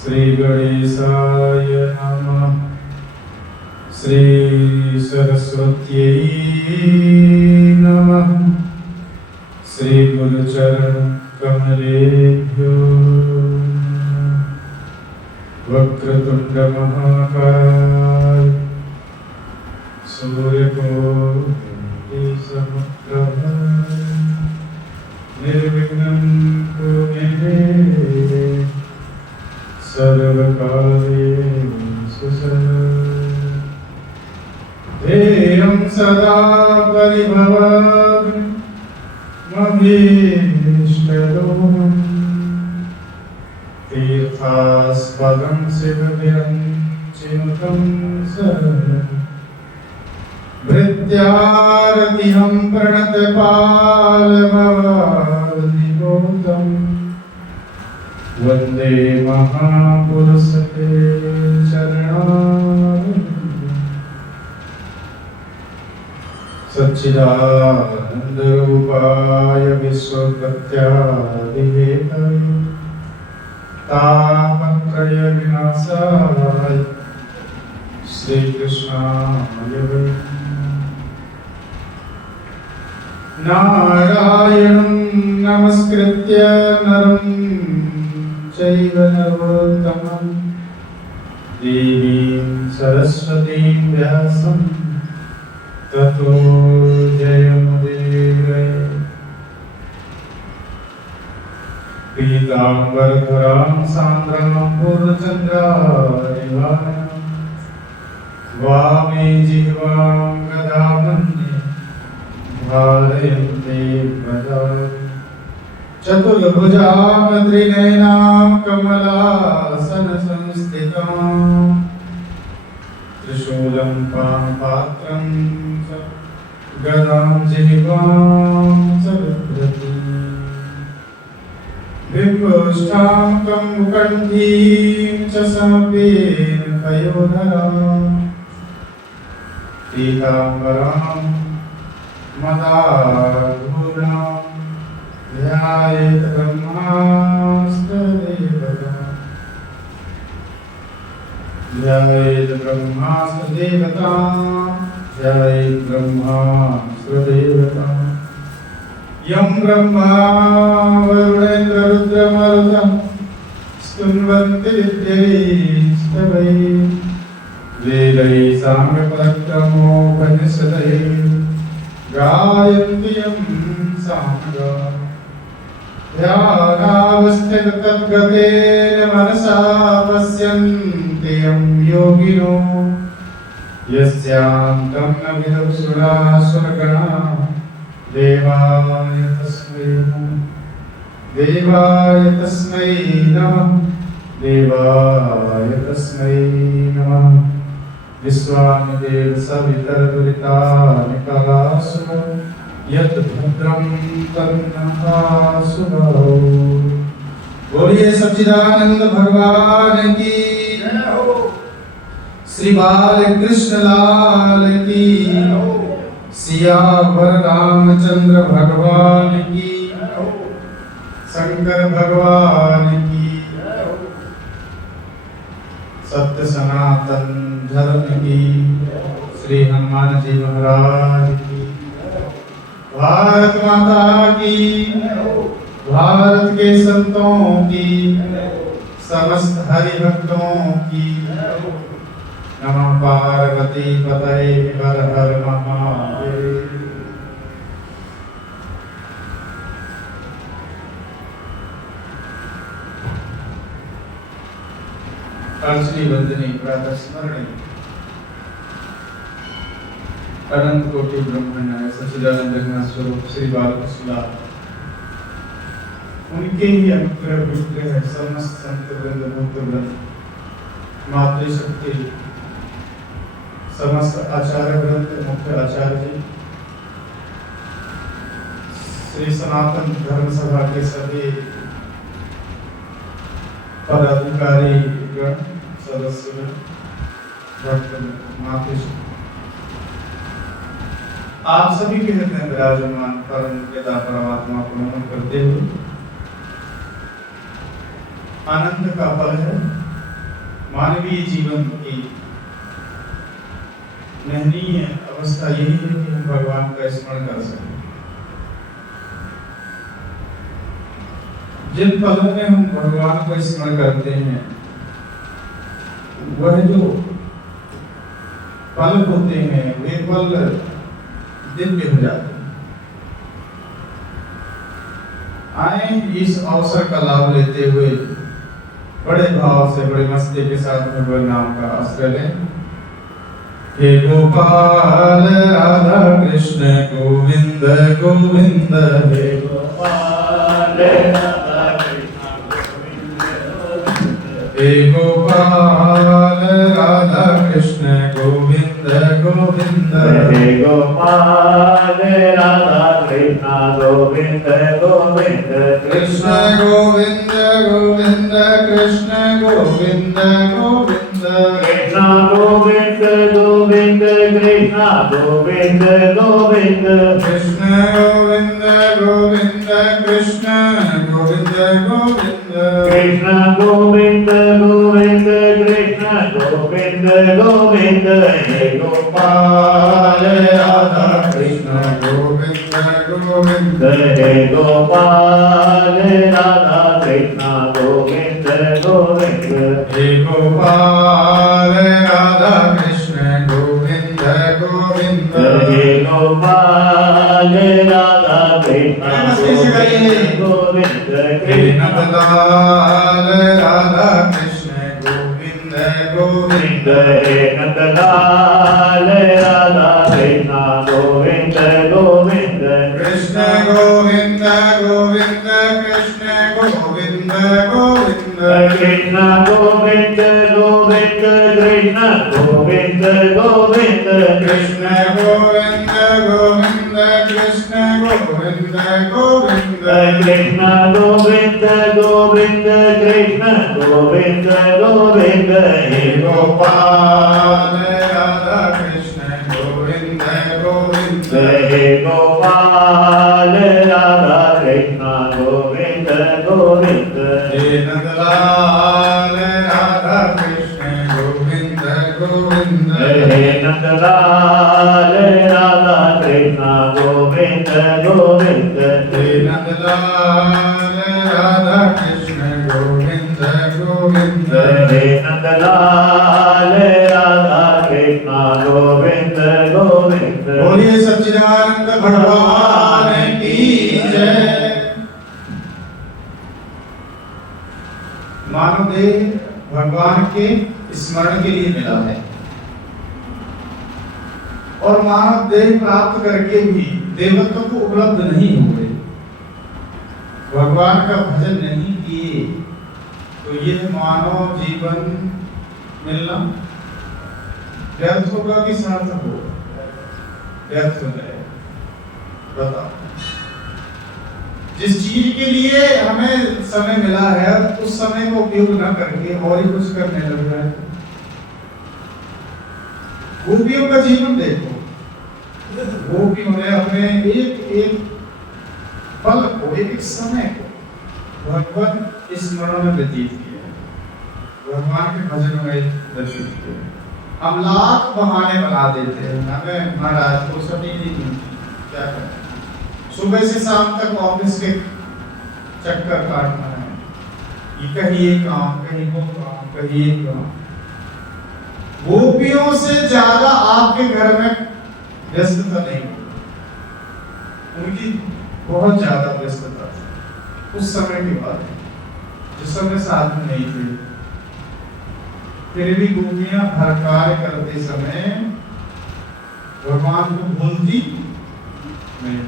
श्री गणेशाय नमः। श्री सरस्वत्यै नमः। श्री गुरुचरण कमलेभ्यो वक्रतुंड महाकाय सूर्यकोटि समप्रभ निर्विघ्नं कुरु मे देव सर्वकार्येषु ध्येयं सदा परिभवग्नमभीष्टदोषं तीर्थास्पदं शिवविरं चिनुतं भृत्यारतिहं प्रणतपालभवादिभूतम् वंदे महापुरुषते चरणारविंदं सच्चिदानन्दरूपाय विश्वोत्पत्त्यादिहेतवे तापत्रय विनाशाय श्रीकृष्णाय वै नारायणं नमस्कृत्य नरं चैव नरोत्तमं देवीं सरस्वतीं व्यासं ततो जयमुदीरये। पीताम्बरधरां सान्द्रां पूर्णचन्द्रारिवाणां वामे जिह्वां गदामन्ये धारयन्ते प्रदा चतुर्भुजां त्रिनयनां कमलासनसंस्थितां त्रिशूलं पाणिपात्रं च गदां जिह्वां च बिभ्रतीं बिभ्रष्टां कण्ठीं च समपेन पयोधरां पीताम्बरां मदार्धूनां ध्यायेत् ब्रह्मास्त्रदेवतां ध्यायेत् ब्रह्मास्त्रदेवतां यं ब्रह्मा वरुणेन्द्ररुद्रमरुतं स्तुन्वन्ति विद्यैस्तवैः वेदैः साङ्गपदक्रमोपनिषदैः गायन्ति यं साङ्गम् ध्यानावस्थिततद्गतेन मनसा पश्यन्ति यं योगिनो यस्यान्तं न विदुषुरासुरगणा देवाय तस्मै नमः देवाय तस्मै नमः। विश्वामिदेव सवितरदुरितानि कलासु यत् भद्रं तन्नहासु। बोलिए सच्चिदानंद भगवान की श्री बालकृष्ण लाल की सियावर रामचंद्र भगवान की शंकर भगवान की सत्य सनातन धर्म की श्री हनुमान जी महाराज की भारत माता की भारत के संतों की समस्त हरि भक्तों की नमः पार्वती पतये हर हर महादेव। अर्चनी वंदनी प्रातः स्मरणी अनंत कोटि ब्रह्मांड सच्चिदानंद घन स्वरूप श्री बालकृष्ण उनके ही अनुग्रह पुत्र है समस्त संत वृंद भक्त वृंद मातृशक्ति समस्त आचार्य वृंद, मुख्य आचार्य जी, श्री सनातन धर्म सभा के सभी पदाधिकारी गण, सदस्य, भक्त, मातृ, आप सभी के हृदय में विराजमान परम पिता परमात्मा को नमन करते हुए, आनंद का फल है मानवीय जीवन की महनीय अवस्था यही है कि हम भगवान का स्मरण कर सकें। जिन पलों में हम भगवान को स्मरण करते हैं, वह जो पल होते हैं वे पल दिव्य हो जाते हैं। आए इस अवसर का लाभ लेते हुए बड़े भाव से, बड़े मस्ती के साथ भगवान नाम का आश्रय लें। हे गोपाल राधा कृष्ण गोविंद गोविंद, हे गोपाल राधा कृष्ण गोविंद गोविंद, हे गोपाल राधा कृष्ण गोविंद गोविंद, हे गोपाल राधा कृष्ण गोविंद गोविंद, कृष्ण गोविंद गोविंद कृष्ण गोविंद गोविंद, कृष्ण गोविंद गोविंद कृष्ण गोविंद गोविंद, कृष्ण गोविंद गोविंद कृष्ण गोविंद गोविंद, कृष्ण गोविंद गोविंद कृष्ण गोविंद गोविंद, हे गोपाल राधा कृष्ण गोविंद गोविंद, हे गोपाल राधा कृष्ण गोविंद गोविंद, हे गोपाल राधा कृष्ण गोविंद गोविंद, हे गोपाल राधा कृष्ण गोविंद, हे नंदलाल राधा कृष्ण गोविंद गोविंद, हे नंदलाल राधा कृष्ण गोविंद गोविंद, कृष्ण गोविंद गोविंद कृष्ण गोविंद गोविंद, कृष्ण गोविंद गोविंद कृष्ण गोविंद गोविंद, कृष्ण गोविंद गोविंद कृष्ण गोविंद गोविंद, कृष्ण गोविंद गोविंद कृष्ण गोविंद गोविंद, हे गोपाल राधा कृष्ण गोविंद गोविंद, हे गोपाल राधा कृष्ण गोविंद गोविंद, हे नंदलाल राधा कृष्ण गोविंद गोविंद, हे नंदलाल राधा कृष्ण गोविंद गोविंद, हे नंदलाल राधा कृष्ण गोविंद गोविंद, हे नंदलाल राधा कृष्ण गोविंद गोविंद। बोलिए सच्चिदानंद भगवान की जय। मानव देह भगवान के स्मरण के लिए मिला है और मानव देह प्राप्त करके भी देवत्व को उपलब्ध नहीं हुए, भगवान का भजन नहीं किए, तो यह मानव जीवन मिलना व्यर्थ होगा कि सार्थक होगा? व्यर्थ हो जाएगा। बताओ, जिस चीज के लिए हमें समय मिला है उस समय को उपयोग न करके और ही कुछ करने लग रहा है। गोपियों का जीवन देखो, गोपियों ने अपने एक एक पल को, एक समय को भगवान स्मरण में व्यतीत किया, भगवान के भजन में व्यतीत किया। हम लाख बहाने बना देते हैं, हमें महाराज फुर्सत ही नहीं मिलती, क्या करें? सुबह से शाम तक ऑफिस के चक्कर काटना है, ये कहीं ये काम, कहीं वो काम, कहीं ये काम। गोपियों से ज्यादा आपके घर में व्यस्तता नहीं होगी, उनकी बहुत ज्यादा व्यस्तता थी उस समय के बाद, जिस समय साथ में नहीं थे, फिर भी गोपियां हर कार्य करते समय भगवान को भूलती नहीं,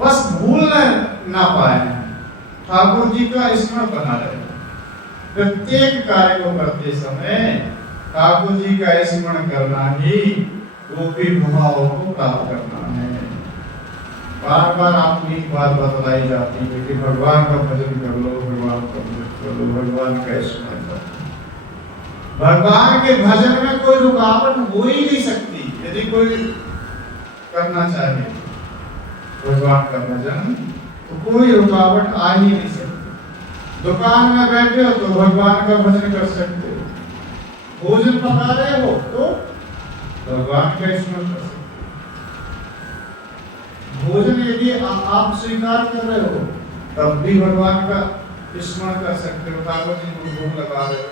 बस भूल ना पाए, ठाकुर जी का स्मरण बना रहे। प्रत्येक कार्य को करते समय ठाकुर जी का स्मरण करना ही गोपी भाव को प्राप्त करना है। बार बार आपको एक बात बतलाई जाती है कि भगवान का भजन कर लो, भगवान का भजन कर लो, भगवान का स्मरण कर लो। भगवान के भजन में कोई रुकावट हो ही नहीं सकती। यदि कोई करना चाहे भगवान का भजन तो कोई रुकावट आ ही नहीं सकती। दुकान में बैठे हो तो भगवान का भजन कर सकते हो, भोजन पका रहे हो तो भगवान का स्मरण कर सकते हो, भोजन यदि आप स्वीकार कर रहे हो तब भी भगवान का स्मरण कर सकते हो। ठाकुर जी को भोग लगा रहे हो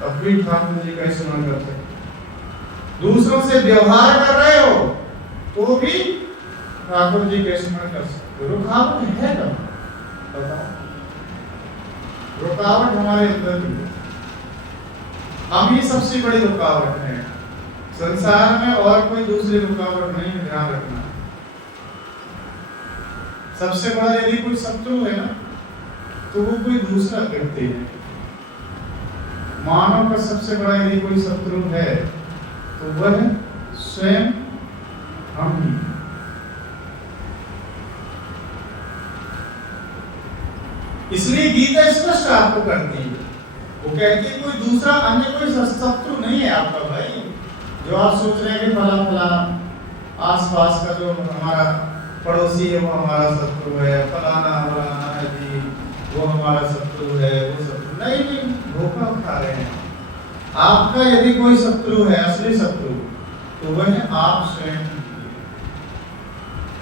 तब भी ठाकुर जी का स्मरण कर सकते हो। दूसरों से व्यवहार कर रहे हो तो भी ठाकुर जी का स्मरण कर सकते हो। रुकावट है कब? बताओ। रुकावट हमारे अंदर ही है। हम ही सबसे बड़ी रुकावट है। संसार में और कोई दूसरी रुकावट नहीं है, ध्यान रखना। सबसे बड़ा यदि कोई शत्रु है ना तो वो कोई दूसरा व्यक्ति है। मानव का सबसे बड़ा यदि कोई शत्रु है तो वह स्वयं हम ही। इसलिए गीता स्पष्ट आपको करती है, वो कहती है कोई दूसरा अन्य कोई शत्रु नहीं है आपका भाई। जो आप सोच रहे हैं कि फला फला आसपास का जो हमारा पड़ोसी है वो हमारा शत्रु है, फलाना फलाना है जी वो हमारा शत्रु है, वो शत्रु नहीं, धोखा खा रहे हैं। आपका यदि कोई शत्रु है, असली शत्रु, तो वह आप स्वयं।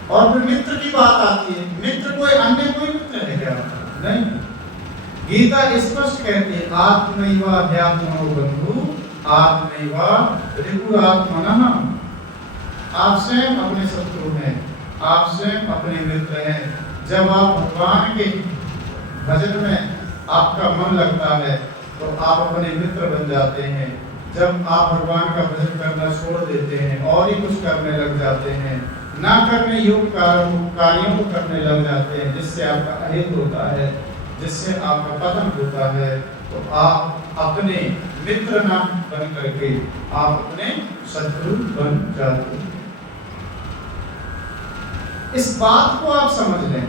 और फिर मित्र की बात आती है, मित्र कोई अन्य कोई मित्र है क्या? नहीं। गीता स्पष्ट कहती है आत्मैव ह्यात्मनो बंधु आत्मैव रिपुरात्मनः। आप स्वयं अपने शत्रु हैं, आप स्वयं अपने मित्र हैं। जब आप भगवान के भजन में आपका मन लगता है तो आप अपने मित्र बन जाते हैं। जब आप भगवान का भजन करना छोड़ देते हैं और ही कुछ करने लग जाते हैं, ना करने योग्य कार्यों को करने लग जाते हैं जिससे आपका अहित होता है, जिससे आपका पतन होता है, तो आप अपने मित्र ना बन करके आप अपने शत्रु बन जाते हैं। इस बात को आप समझ लें।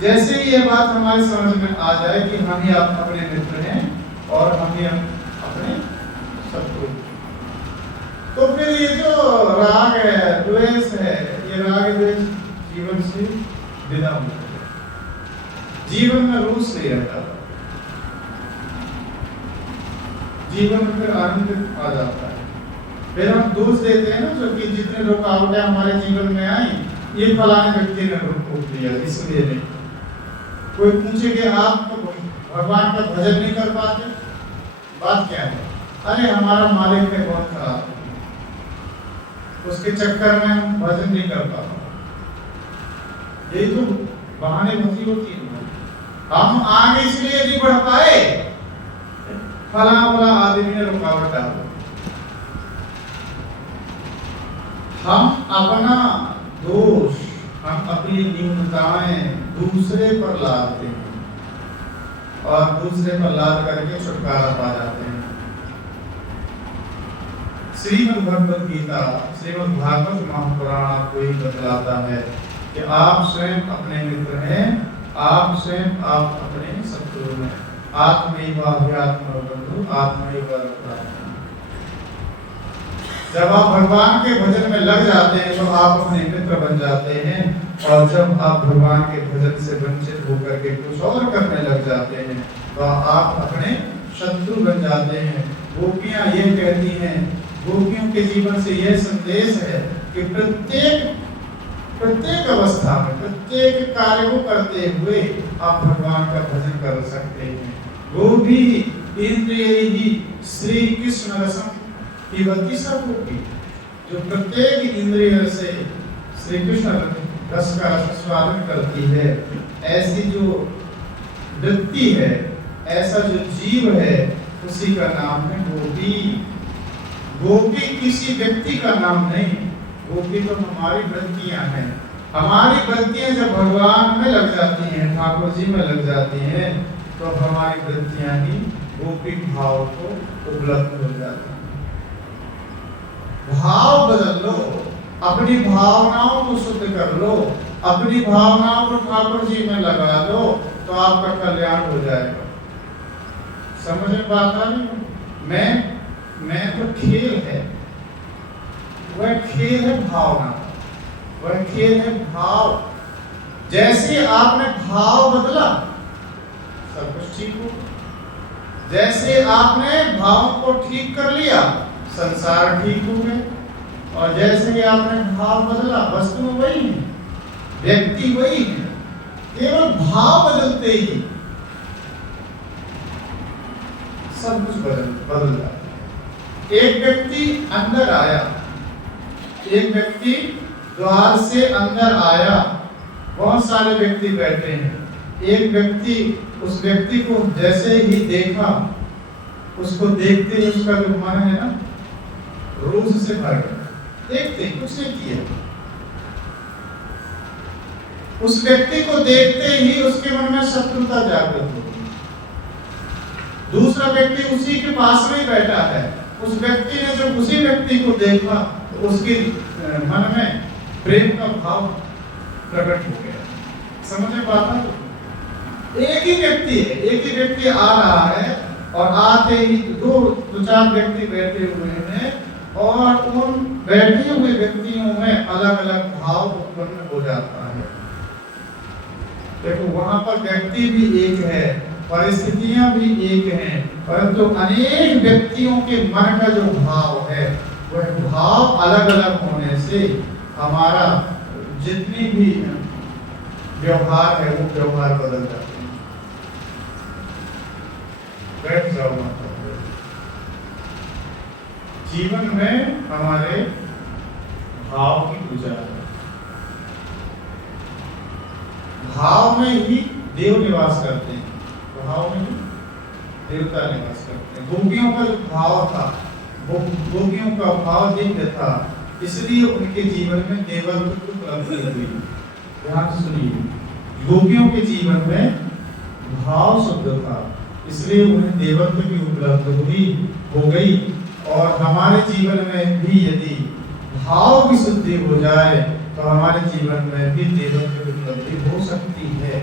जैसे ही यह बात हमारे समझ में आ जाए कि हम ही आप अपने मित्र हैं और हम ही अपने शत्रु, तो फिर ये जो राग है, द्वेष है, ये राग द्वेष जीवन से विदा हो जाएगा, जीवन में रूस नहीं रहता, जीवन में फिर आनंद आ जाता है। फिर हम दोष देते हैं ना, जो कि जितने रुकावटें हमारे जीवन में आई ये फलाने व्यक्ति ने रोक दिया, इसलिए नहीं। कोई पूछे कि आप तो भगवान का भजन नहीं कर पाते, बात क्या है? अरे हमारा मालिक है बहुत खराब, उसके चक्कर में हम भजन नहीं कर पाते। यही तो बहाने बाजी होती है। हम आगे इसलिए नहीं बढ़ पाए, फला फला आदमी ने रुकावट डाल। हम अपना दोष, हम अपनी न्यूनताएं दूसरे पर लादते हैं और दूसरे पर लाद करके छुटकारा पा जाते हैं। श्रीमद् भगवद गीता, श्रीमद् भागवत महापुराण आपको ही बतलाता है कि आप स्वयं अपने मित्र हैं, आप स्वयं आप अपने शत्रु हैं। आत्मैव ह्यात्मनो बंधु आत्मैव रिपुरात्मनः। जब आप भगवान के भजन में लग जाते हैं तो आप अपने मित्र बन जाते हैं, और जब आप भगवान के भजन से वंचित होकर के कुछ और करने लग जाते हैं तो आप अपने शत्रु बन जाते हैं। गोपियां ये कहती हैं, गोपियों के जीवन से यह संदेश है कि प्रत्येक अवस्था में, प्रत्येक कार्य को करते हुए आप भगवान का भजन कर सकते हैं। गोपी इंद्रियैहि श्री कृष्ण रसं पिबन्ति सर्वोपि। जो प्रत्येक इंद्रिय से श्री कृष्ण रस का स्वादन करती है, ऐसी जो वृत्ति है, ऐसा जो जीव है, उसी का नाम है गोपी। गोपी किसी व्यक्ति का नाम नहीं, गोपी तो हमारी वृत्तियां हैं। हमारी वृत्तियां जब भगवान में लग जाती हैं, ठाकुर जी में लग जाती हैं, तो हमारी वृत्तियां ही गोपी भाव को उपलब्ध हो जाते हैं। भाव बदल लो, अपनी भावनाओं को शुद्ध कर लो, अपनी भावनाओं को ठाकुर जी में लगा लो, तो आपका कल्याण हो जाएगा। समझ में बात आ रही? मैं तो खेल है, वह खेल है भावना, वह खेल है भाव। जैसे आपने भाव बदला सब कुछ ठीक हो, जैसे आपने भाव को ठीक कर लिया संसार ठीक हो गए, और जैसे ही आपने भाव बदला वस्तु वही है, व्यक्ति वही है, केवल भाव बदलते ही सब कुछ बदल जाता है। एक व्यक्ति अंदर आया, एक व्यक्ति द्वार से अंदर आया, बहुत सारे व्यक्ति बैठे हैं, एक व्यक्ति उस व्यक्ति को जैसे ही देखा, उसको देखते ही उसका जो मन है ना रोष से भर गया, देखते ही कुछ नहीं किया, उस व्यक्ति को देखते ही उसके मन में शत्रुता जागृत हो गई। दूसरा व्यक्ति उसी के पास में बैठा है, उस व्यक्ति ने जब उसी व्यक्ति को देखा तो उसके मन में प्रेम का भाव प्रकट हो गया। समझ में बात है? एक ही व्यक्ति है, एक ही व्यक्ति आ रहा है, और आते ही दो चार व्यक्ति बैठे हुए हैं, और उन बैठे हुए व्यक्तियों में अलग अलग भाव उत्पन्न हो जाता है। देखो वहां पर व्यक्ति भी एक है, परिस्थितियां भी एक हैं, परंतु अनेक व्यक्तियों के मन का जो भाव है वह भाव अलग अलग होने से हमारा जितनी भी व्यवहार है वो व्यवहार बदल जाते हैं। बैठ जाओ माता। जीवन में हमारे भाव की पूजा है, भाव में ही देव निवास करते हैं, भाव में ही देवता निवास करते हैं। गोपियों का जो भाव था वो गोपियों का भाव दिव्य था, इसलिए उनके जीवन में देवत्व की उपलब्धि हुई। ध्यान से सुनिए, गोपियों के जीवन में भाव शुद्ध था, इसलिए उन्हें देवत्व की उपलब्धि हो गई। और हमारे जीवन में भी यदि भाव की शुद्धि हो जाए तो हमारे जीवन में भी देवत्व की उपलब्धि हो सकती है।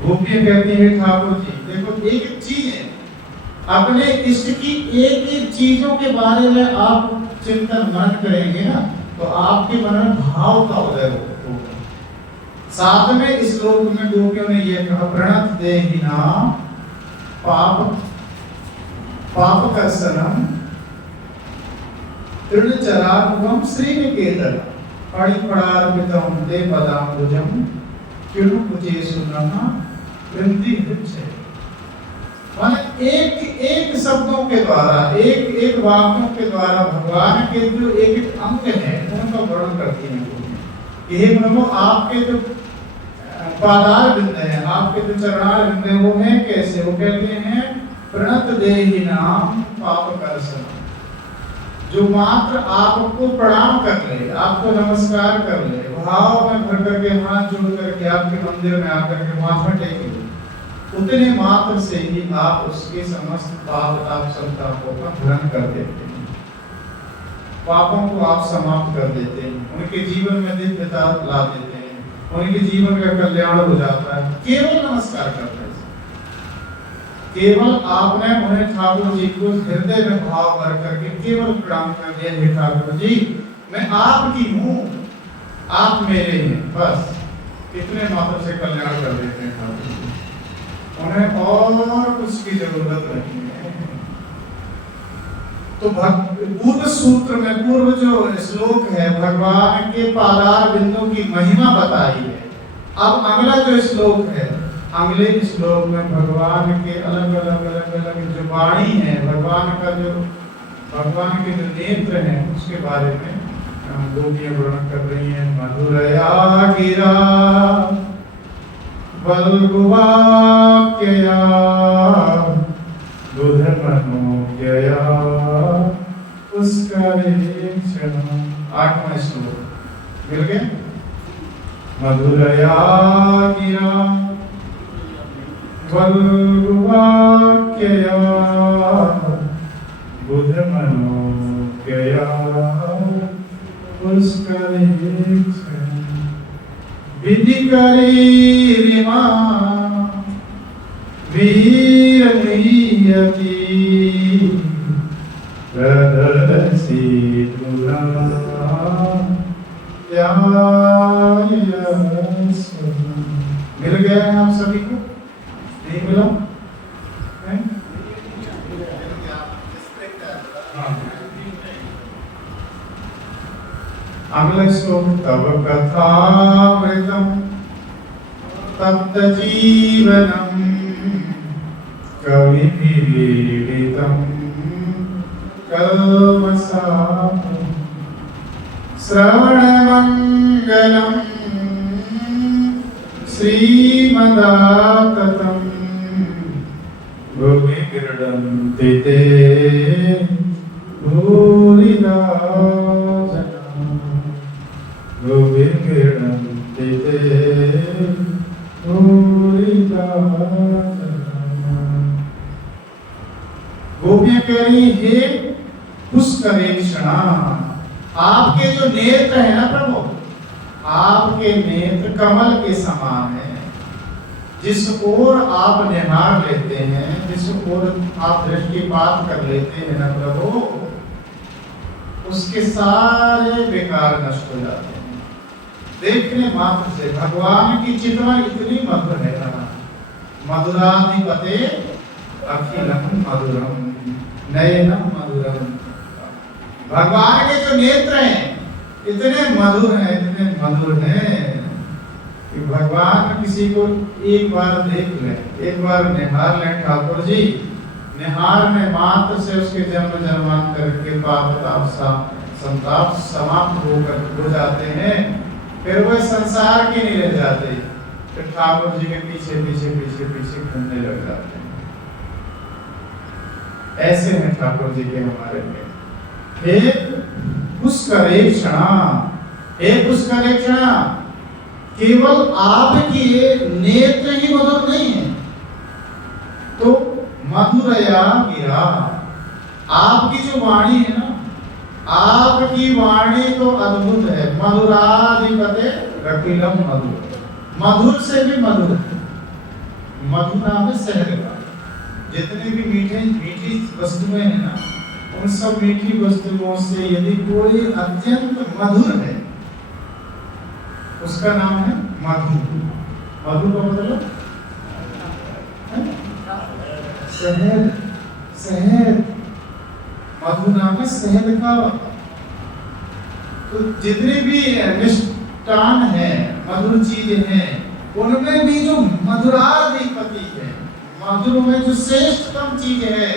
गोपियां कहती है ठाकुर जी देखो एक एक चीज है, अपने इष्ट की एक एक चीजों के बारे में आप चिंतन मनन करेंगे ना तो आपके मन में भाव का उदय होगा। सातवें श्लोक में गोपियों ने यह कहा, प्रणत देहिना पाप कर्षणम तृणचराकुवम श्रीनिकेतन पणिपडार्पितम ते पदाम्बुजम किनु कुचेषु नमः वृद्धि हृच्छे। माने एक एक शब्दों के द्वारा एक एक वाक्यों के द्वारा भगवान के जो एक एक अंग है उनका वर्णन करती है। ये प्रभु आपके जो पादार बिंद है, आपके जो चरणार बिंद है वो है कैसे? वो कहते हैं प्रणत देहिनाम पाप कर्षण, जो मात्र आपको प्रणाम कर ले, आपको नमस्कार कर ले, भाव में भर करके हाथ जोड़ करके आपके मंदिर में आकर के माथा टेक ले, उतने मात्र से ही आप उसके समस्त पाप आप सब पापों का हरण कर देते हैं, पापों को आप समाप्त कर देते हैं, उनके जीवन में दिव्यता ला देते हैं, उनके जीवन का कल्याण हो जाता है। केवल नमस्कार करते हैं, केवल आपने उन्हें ठाकुर जी को हृदय में भाव भर करके केवल प्रणाम कर दिया, हे ठाकुर जी मैं आपकी हूँ, आप मेरे हैं, बस इतने मात्र से कल्याण कर देते हैं ठाकुर जी, उन्हें और कुछ की जरूरत नहीं है। तो पूर्व सूत्र में पूर्व जो श्लोक है भगवान के पादार बिंदु की महिमा बताई है। अब अगला जो श्लोक है, अगले श्लोक में भगवान के अलग अलग जो वाणी है, भगवान के जो नेत्र हैं उसके बारे में गोपियां वर्णन कर रही हैं। मधुरया गिरा बल्गुवाक्यया दुधमनोज्ञया पुष्करेक्षणम्। 8वां श्लोक मिल गया। मधुरया गिरा वल्वाक्यया बुधमनोज्ञया पुष्करेक्षण विधिकरीरिमा वीरमुह्यति प्रदर्शी तुला मिल गया है आप सभी को? नहीं मिला? अगला श्लोक तव कथामृतम तप्त जीवनम कविभिरीडितम कल्मषापम श्रवणमंगलम श्रीमदाततं भुवि गृह्णन्ति ते भूरिदा जना भुवि गृह्णन्ति ते भूरिदा जना। गोपियां कह रही हे पुष्करेक्षणा, आपके जो नेत्र है ना प्रभु, आपके नेत्र कमल के समान है। जिस ओर आप निहार लेते हैं, जिस ओर आप दृष्टिपात कर लेते हैं ना प्रभु, उसके सारे बेकार नष्ट हो जाते हैं। देखने मात्र से भगवान की चितवन इतनी मधुर है ना, मधुराधिपते अखिलम मधुरम नयनम मधुरम। भगवान के जो नेत्र हैं इतने मधुर हैं, इतने मधुर हैं कि भगवान किसी को एक बार देख ले, एक बार निहार ले ठाकुर जी, निहार में मात्र से उसके जन्म जन्मांतर के पाप ताप संताप समाप्त हो जाते हैं। फिर वह संसार के नहीं रह जाते, फिर ठाकुर जी के पीछे पीछे पीछे पीछे घूमने लग जाते हैं। ऐसे हैं ठाकुर जी के हमारे में। हे पुष्करेक्षणा, हे पुष्करेक्षणा, केवल आपके नेत्र ही मधुर नहीं है, तो मधुरया गिरा, आपकी जो वाणी है ना, आपकी वाणी तो अद्भुत है। मधुराधिपते रकीलम मधुर, मधुर से भी मधुर। मधुरा में शहद का, जितने भी मीठी वस्तुएं हैं ना, उन सब मीठी वस्तुओं से यदि कोई अत्यंत मधुर है, उसका नाम है मधु। मधु का मतलब शहद, शहद। मधु नाम है शहद का। तो जितने भी मिष्टान है, मधुर चीज है, उनमें भी जो मधुराधिपति है, मधुर में जो श्रेष्ठतम चीज है,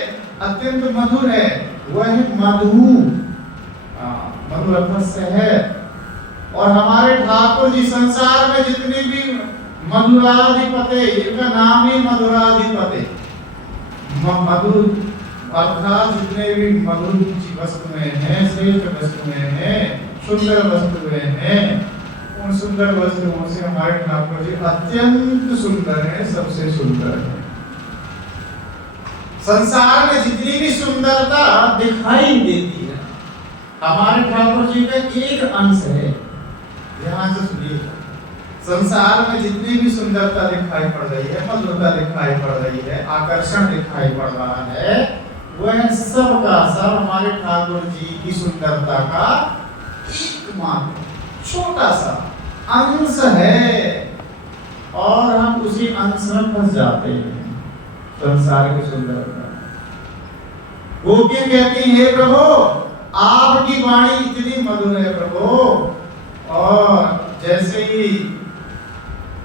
अत्यंत मधुर है, वह है मधु। मधु अर्थात शहद। और हमारे ठाकुर जी संसार में जितने भी मधुराधिपति, इनका नाम ही मधुराधिपति। मधुर अर्थात जितने भी मधुर वस्तुएं हैं, श्रेष्ठ वस्तुएं हैं, सुंदर वस्तुएं हैं, उन सुंदर वस्तुओं से हमारे ठाकुर जी अत्यंत सुंदर है, सबसे सुंदर है। संसार में जितनी भी सुंदरता दिखाई देती है, हमारे ठाकुर जी का एक अंश है। ध्यान से सुनिए, संसार में जितनी भी सुंदरता दिखाई पड़ रही है, मधुरता दिखाई पड़ रही है, आकर्षण दिखाई पड़ रहा है, वह सब का सब हमारे ठाकुर जी की सुंदरता का एकमात्र छोटा सा अंश है। और हम उसी अंश में फंस जाते हैं, संसार की सुंदरता। गोपियां कहती हैं, हे प्रभु, आपकी वाणी इतनी मधुर है प्रभु, और जैसे ही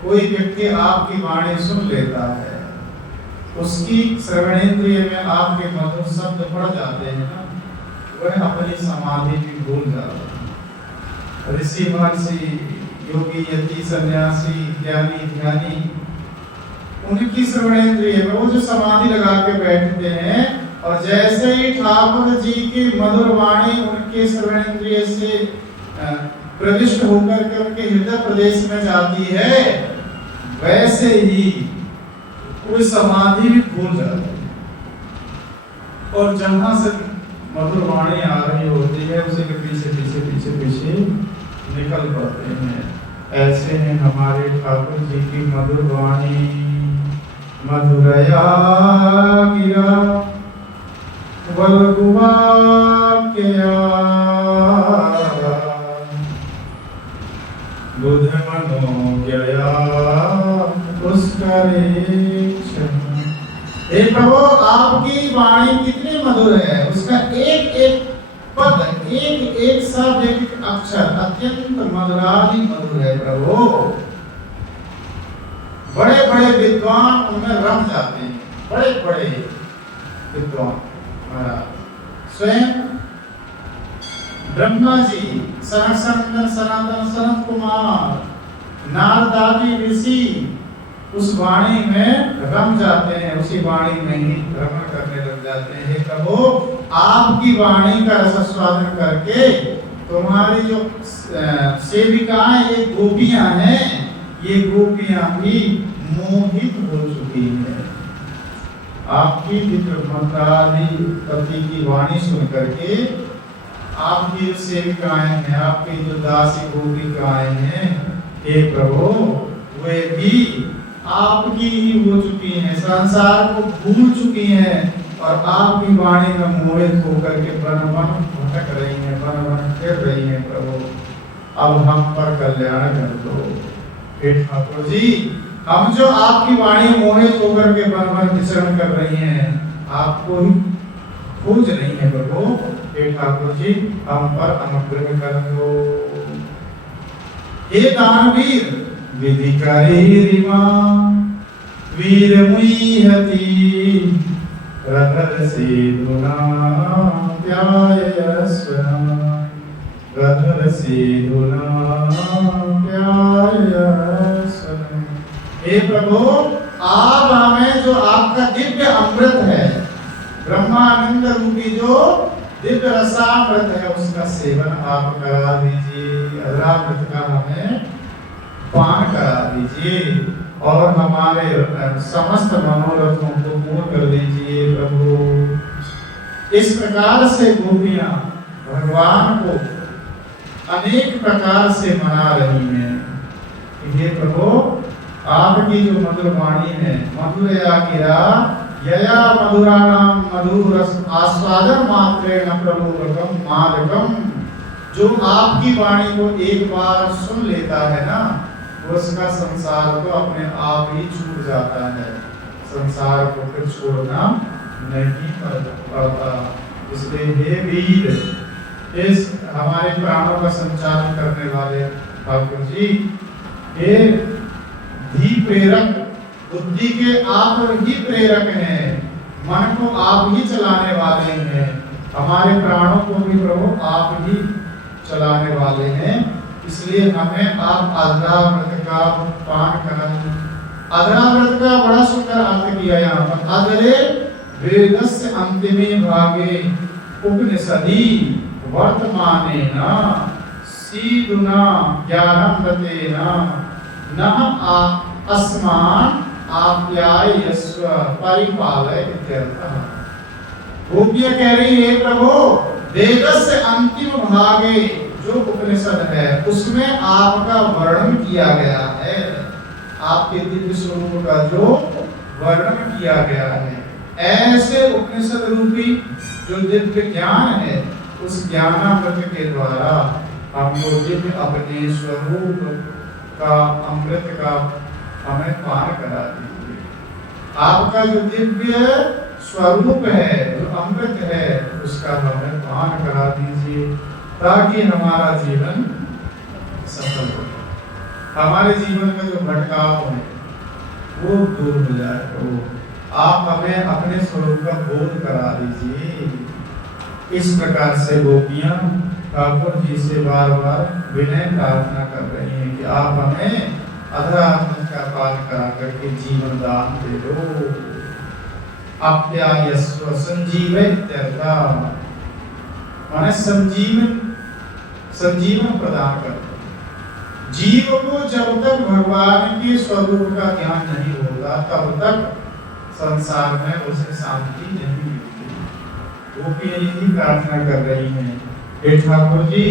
कोई व्यक्ति आपकी वाणी सुन लेता है, उसकी श्रवणेंद्रिय में आपके मधुर शब्द पड़ जाते हैं ना, वह अपनी समाधि भी भूल जाता है। ऋषि महर्षि, योगी, यति, सन्यासी, ज्ञानी, ध्यानी, उनकी श्रवणेंद्रिय में वो जो समाधि लगा के बैठते हैं, और जैसे ही ठाकुर जी की मधुर वाणी उनके श्रवणेंद्रिय से प्रविष्ट होकर के उनके हृदय प्रदेश में जाती है, वैसे ही कोई समाधि भी भूल जाते हैं, और जहां से मधुर वाणी आ रही होती है उसी के पीछे पीछे पीछे पीछे निकल पड़ते हैं। ऐसे हैं हमारे ठाकुर जी की मधुर वाणी। मधुरया गिरा वल्गुवाक्या बुध मनोज्ञया पुष्करेक्षण। हे प्रभु, आपकी वाणी कितनी मधुर है, उसका एक एक पद, एक एक शब्द, एक एक अक्षर अत्यंत मधुरादि मधुर है प्रभु। बड़े बड़े विद्वान उनमें रम जाते हैं, बड़े बड़े विद्वान महाराज। स्वयं ब्रह्मा जी, सनत सनत कुमार, नारद आदि ऋषि उस वाणी में रम जाते हैं, उसी वाणी में ही भ्रमण करने लग जाते हैं। हे प्रभु, आपकी वाणी का रसास्वादन करके तुम्हारी जो सेविकाएं, ये गोपियां हैं, ये गोपियां भी मोहित हो चुकी हैं। आपकी दिव्य मंत्रादि पति की वाणी सुन करके आपकी जो सेविकाएं हैं, आपकी जो दासी गोपिकाएं हैं, हे प्रभु, वे भी आपकी ही हो चुकी हैं, संसार को भूल चुकी हैं और आपकी वाणी में मोहित होकर के वन वन भटक रही हैं, वन वन फिर रही हैं। प्रभु, अब हम पर कल्याण कर दो। हे ठाकुर जी, हम जो आपकी वाणी मोहित होकर के वन वन विचरण कर रही हैं, आपको ही खोज नहीं है प्रभु। हे ठाकुर जी, हम पर अनुग्रह कर दो। हे दानवीर, विधिकारी रिमा वीर मुहति रधर से दुना प्यायस्वना, रधर से दुना प्यायस्वना। हे प्रभु, आप हमें जो आपका दिव्य अमृत है, ब्रह्मानंद रूपी जो दिव्य रसामृत है, उसका सेवन आप करा दीजिए। अमृत का हमें पान करा दीजिए और हमारे समस्त मनोरथों को पूर्ण कर दीजिए प्रभु। इस प्रकार से गोपियां भगवान को अनेक प्रकार से मना रही हैं। हे प्रभु, आपकी जो मधुर वाणी है, मधुरया गिरा यया मधुराणाम मधुर आस्वादन मात्रेण प्रभुवकम मादकम, जो आपकी वाणी को एक बार सुन लेता है ना, उसका संसार को अपने आप ही छूट जाता है, संसार को फिर छोड़ना नहीं पड़ता। इसलिए हे वीर, इस हमारे प्राणों का संचालन करने वाले ठाकुर जी, हे धी प्रेरक, बुद्धि के आप ही प्रेरक हैं, मन को आप ही चलाने वाले हैं, हमारे प्राणों को भी प्रभु आप ही चलाने वाले हैं। इसलिए हमें आप अधरामृत का पान कराएं। अधरामृत का बड़ा सुंदर अर्थ किया यहाँ पर। अधरे वेदस्य अंतिमे भागे उपनिषदि वर्तमाने न सीदुना ज्ञानमृतेन न अस्मान आप्यायस्व परिपालय इत्यर्थः। गोपियां कह रही है प्रभु, वेदस्य अंतिम भागे जो उपनिषद है, उसमें आपका वर्णन किया गया है, आपके दिव्य स्वरूप का जो वर्णन किया गया है। ऐसे उपनिषद रूपी जो दिव्य ज्ञान है, उस ज्ञानामृत के द्वारा हम लोग दिव्य अपने स्वरूप का अमृत का हमें पान करा दीजिए। आपका जो दिव्य स्वरूप है, जो अमृत है, उसका हमें पान करा दीजिए, ताकि हमारा जीवन सफल हो, हमारे जीवन में जो भटकाव है वो दूर हो जाए। तो आप हमें अपने स्वरूप का बोध करा दीजिए। इस प्रकार से गोपियां ठाकुर जी से बार बार विनय प्रार्थना कर रही हैं कि आप हमें अधरामृत का पान करा करके जीवन दान दे दो। आप्यायस्व संजीवयत्यर्था, माने संजीवन प्रदान कर। जीव को जब तक भगवान के स्वरूप का ज्ञान नहीं होगा, तब तक संसार में उसे शांति नहीं मिलती। गोपियां यही प्रार्थना कर रही हैं, हे ठाकुर जी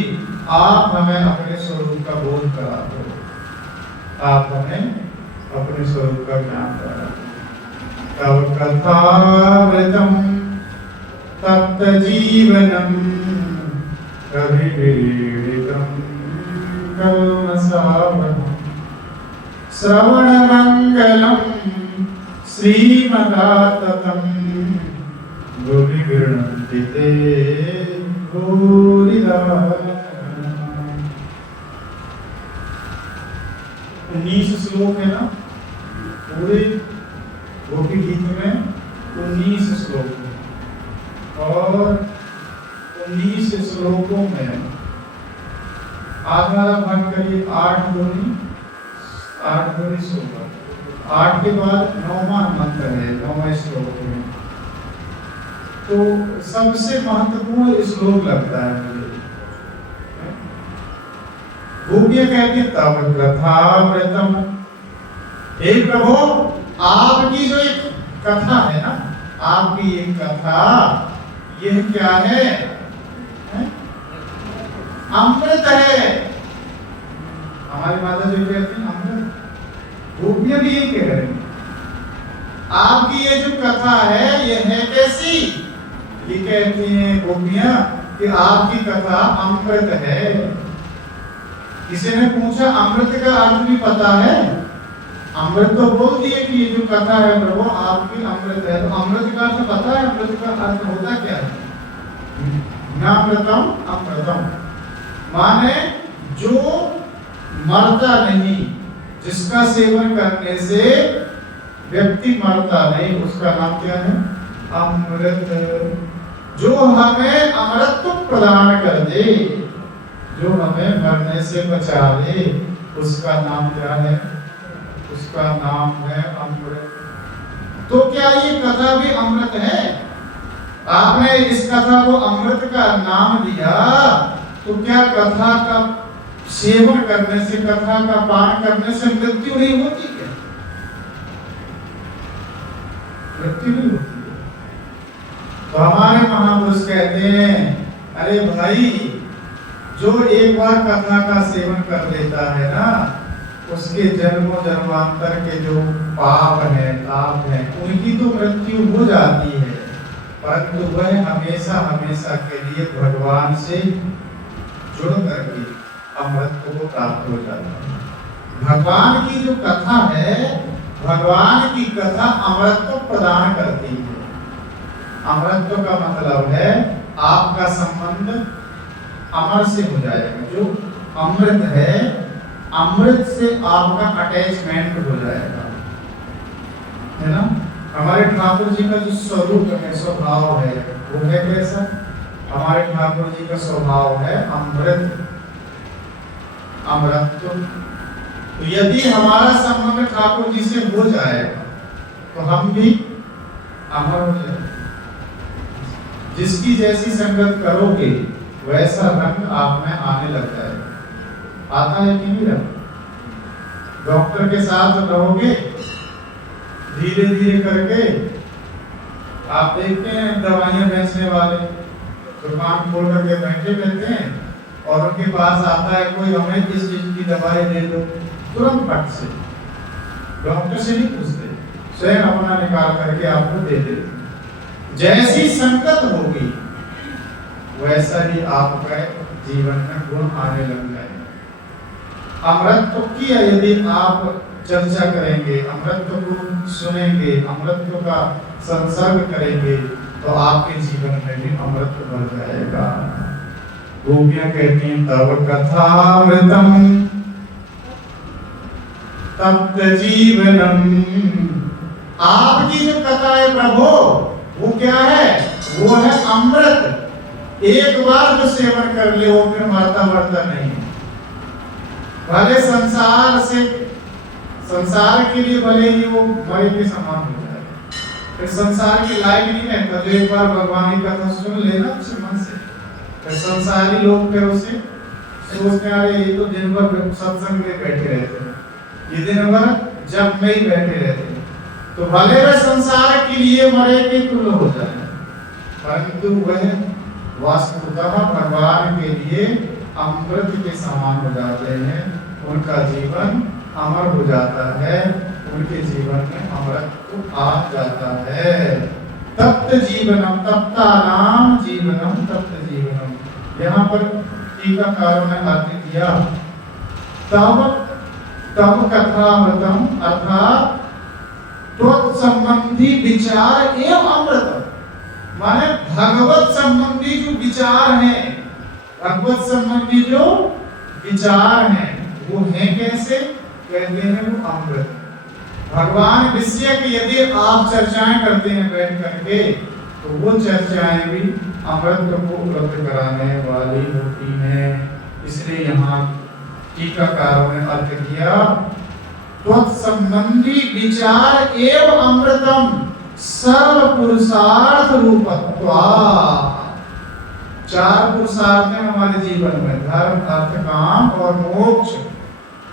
आप हमें अपने स्वरूप का बोध करा दो, आप हमें अपने स्वरूप का ज्ञान करा दो। तव कथामृतम तप्त जीवनम कविवीडितम कल्मषावनम श्रवण मंगलम श्रीमदाततम गोपी गृह्णन्ति ते भूरिदा। 19 श्लोक है ना पूरे गोपी गीत में, 19 श्लोक है और 19 श्लोकों में आधा भाग करिए 8 दूनी 16, 8 के बाद 9वां मंत्र है, 9वां श्लोक है। तो सबसे महत्वपूर्ण श्लोक लगता है मुझे। गोपियां कहती तब कथामृतम, हे प्रभु आपकी जो एक कथा है ना, आपकी एक कथा यह क्या है? अमृत है। हमारी माता जी कहती हैं अमृत, गोपियां भी ये कह रही हैं आपकी ये जो कथा है ये है कैसी? ये कहती हैं गोपियां कि आपकी कथा अमृत है। किसी ने पूछा अमृत का अर्थ भी पता है? अमृत तो बोल दिए कि ये जो कथा है प्रभु आपकी अमृत है, तो अमृत का अर्थ पता है? अमृत का अर्थ होता क्या है? ज्ञानप्रतम अमृतम, माने जो मरता नहीं, जिसका सेवन करने से व्यक्ति मरता नहीं, उसका नाम क्या है? अमृत। जो हमें अमृत प्रदान कर दे, जो हमें मरने से बचा दे, उसका नाम क्या है? उसका नाम है अमृत। तो क्या ये कथा भी अमृत है? आपने इस कथा को अमृत का नाम दिया, तो क्या कथा का सेवन करने से, कथा का पान करने से मृत्यु नहीं होती क्या? मृत्यु नहीं होती है। तो हमारे महापुरुष कहते हैं अरे भाई जो एक बार कथा का सेवन कर लेता है ना, उसके जन्मों जन्मांतर के जो पाप है, ताप है, उनकी तो मृत्यु हो जाती है, परंतु वह हमेशा हमेशा के लिए भगवान से जुड़ करके अमृत को प्राप्त हो जाता है। भगवान की जो कथा है, भगवान की कथा अमृत प्रदान करती है। अमृत का मतलब है आपका संबंध अमर से हो जाएगा। जो अमृत है, अमृत से आपका अटैचमेंट हो जाएगा, है ना। हमारे ठाकुर जी का जो स्वरूप है, स्वभाव है, वो है कैसा? हमारे ठाकुर जी का स्वभाव है अमृत, अमृत। तो यदि हमारा संबंध ठाकुर जी से हो जाएगा तो हम भी अमर हो जाएंगे। जिसकी जैसी संगत करोगे वैसा रंग आप में आने लग जाएगा। आता है कि नहीं रंग? डॉक्टर के साथ रहोगे धीरे धीरे करके, आप देखते हैं दवाइयां बेचने वाले दुकान खोल करके बैठे रहते हैं और उनके पास आता है कोई, हमें किस चीज की दवाई दे दो, तुरंत फट से, डॉक्टर से नहीं पूछते, स्वयं अपना निकाल करके आपको दे देते। जैसी संगत होगी वैसा ही आपका जीवन में गुण आने लग जाएगा। अमृत की यदि आप चर्चा करेंगे, अमृत को सुनेंगे, अमृत का संसर्ग करेंगे, तो आपके जीवन में भी अमृत बढ़ जाएगा। गोपियां कहती हैं तव कथामृतम तप्त जीवनम, आपकी जो कथा है प्रभु वो क्या है? वो है अमृत। एक बार जो सेवन कर ले वो फिर मरता मरता नहीं। भले संसार के लिए भले ही वो मरे के समान हो जाए, फिर संसार के लायक नहीं रहता। तो एक बार भगवान की कथा सुन लेना उसे मन से, फिर संसारी लोग फिर उसे सोचते अरे ये तो दिन भर सत्संग में बैठे रहते हैं, ये दिन भर जब में ही बैठे रहते हैं, तो भले वह संसार के लिए मरे के तुल्य हो जाए, परंतु वह वास्तुतः भगवान के लिए अमृत के समान हो जाते हैं। उनका जीवन अमर हो जाता है, उनके जीवन में अमृत आ जाता है। तप्त जीवनम, तप्तानाम जीवनम तप्त जीवनम। यहाँ पर टीकाकारों ने अर्थ किया तब कथामृतम अर्थात संबंधी विचार एवं अमृत, माने भगवत संबंधी जो विचार हैं, भगवत संबंधी जो विचार हैं वो है कैसे, कहते हैं वो अमृत। भगवान विषय की यदि आप चर्चाएं करते हैं बैठ करके, तो वो चर्चाएं भी अमृत को उपलब्ध कराने वाली होती हैं। इसलिए यहाँ टीकाकारों ने अर्थ किया संबंधी विचार एवं अमृतम सर्व पुरुषार्थ रूपत्वा। चार पुरुषार्थ हैं हमारे जीवन में, धर्म अर्थ काम और मोक्ष।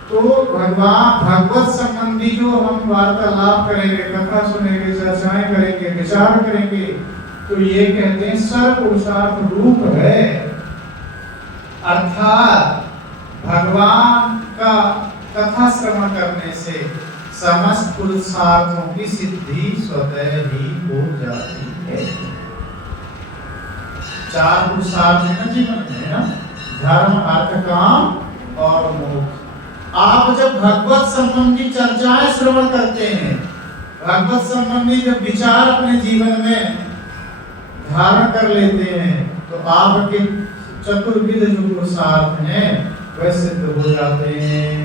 तो भगवान भगवत संबंधी जो हम वार्तालाप करेंगे, कथा सुनेंगे, चर्चाएं करेंगे, विचार करेंगे, तो ये कहते हैं सर्व पुरुषार्थ रूप है। अर्थात भगवान का कथा श्रवण करने से समस्त पुरुषार्थों की सिद्धि स्वतः ही हो जाती है। चार पुरुषार्थ है ना जीवन में, है ना, धर्म अर्थ काम और मोक्ष। आप जब भगवत संबंधी चर्चाएं श्रवण करते हैं, भगवत संबंधी जब विचार अपने जीवन में धारण कर लेते हैं, तो आपके चतुर्विध जो पुरुषार्थ हैं वह सिद्ध हो जाते हैं।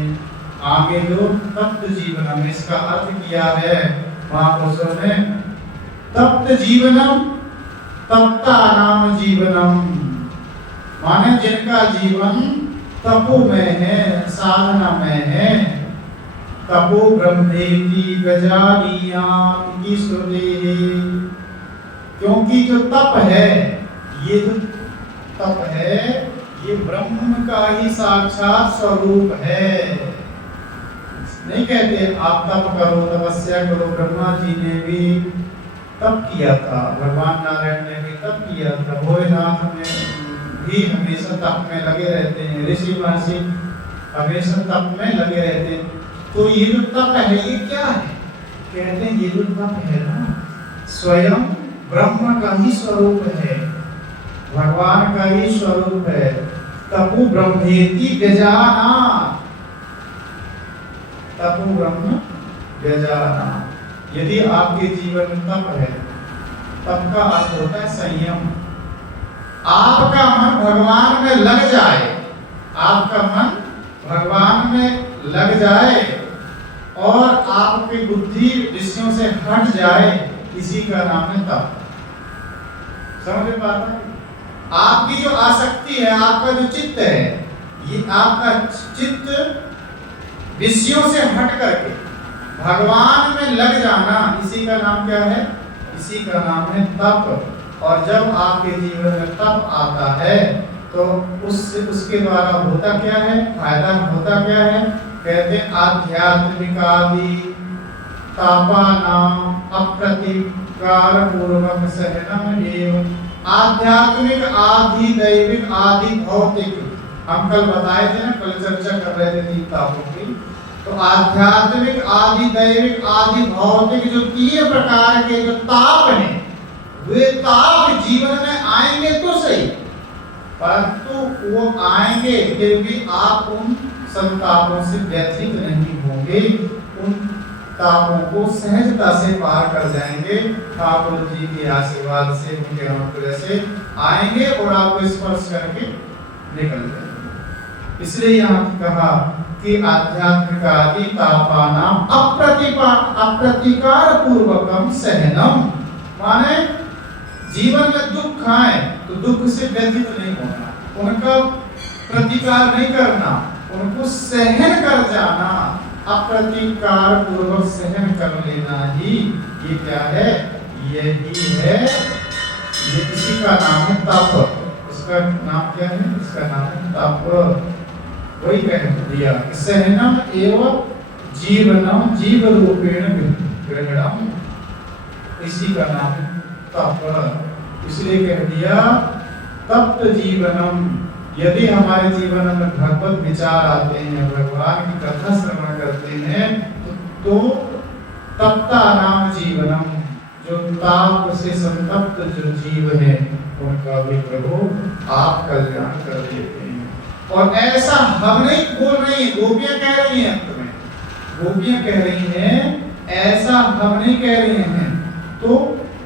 आगे जो तप्त जीवनम, इसका अर्थ किया है महापुरुषों ने, तप्त जीवनम तप्ता नाम जीवनम, माने जिनका जीवन तपो में है, साधना में है। तपो ब्रह्मेति गजानीयाति श्रुते, क्योंकि जो तप है, ये जो तप है ये ब्रह्म का ही साक्षात स्वरूप है। नहीं कहते आप तप करो, तपस्या करो। ब्रह्मा जी ने भी तप किया था, भगवान नारायण ने भी तप किया था, भोलेनाथ में भी हमेशा तप में लगे रहते हैं, ऋषि महर्षि हमेशा तप में लगे रहते हैं। तो ये जो तप है ये क्या है, कहते हैं ये जो तप है ना स्वयं ब्रह्म का ही स्वरूप है, भगवान का ही स्वरूप है। तपो ब्रह्मेति व्यजाना, तपो ब्रह्म व्यजाना। यदि आपके जीवन में तप है, तप का अर्थ होता है संयम। आपका मन भगवान में लग जाए, आपका मन भगवान में लग जाए और आपकी बुद्धि विषयों से हट जाए, इसी का नाम है तप। समझ में आता है? आपकी जो आसक्ति है, आपका जो चित्त है, ये आपका चित्त विषयों से हट करके भगवान में लग जाना, इसी का नाम क्या है, इसी का नाम है तप। और जब आपके जीवन में तप आता है तो उसके द्वारा होता क्या है, फायदा होता क्या है, कहते हैं आध्यात्मिक आदि तापानाम अप्रतिकार पूर्वक सहनम एवं। आध्यात्मिक आदि दैविक आदि भौतिक, हम कल बताए थे ना, कल चर्चा कर रहे थे तीन तापों की। तो आध्यात्मिक आदि दैविक आदि भौतिक जो तीन प्रकार के जो ताप हैं, वे ताप जीवन में आएंगे तो सही, परंतु वो आएंगे फिर भी आप उन संतापों से व्यथित नहीं होंगे, उन तापों को सहजता से पार कर जाएंगे। ठाकुर जी के आशीर्वाद से, उनके अनुग्रह से आएंगे और आपको स्पर्श करके निकल जाएंगे। इसलिए यहाँ कहा कि आध्यात्मिक आदि तापानाम अप्रतिकार पूर्वकम सहनम, माने जीवन में दुख आए तो दुख से व्यथित नहीं होना, उनका प्रतिकार नहीं करना, उनको सहन कर जाना, अप्रतिकार पूर्वक सहन कर लेना ही ये क्या है, यही है, ये इसी का नाम है तप। इसका नाम क्या है, इसका नाम है तप। वही कह दिया सहनम एवं जीवनम जीव रूपेण ग्रहणम, इसी का नाम तप। इसलिए कह दिया तप्त जीवनम। यदि हमारे जीवन में भगवत विचार आते हैं, भगवान की कथा श्रवण करते हैं, तो तप्ता नाम जीवनम, जो ताप से संतप्त जो जीव है उनका भी प्रभु आप कल्याण कर देते हैं। और ऐसा हम नहीं बोल रही है, गोपियां कह रही हैं, अंत में गोपियां कह रही हैं, ऐसा हम नहीं कह रहे हैं। तो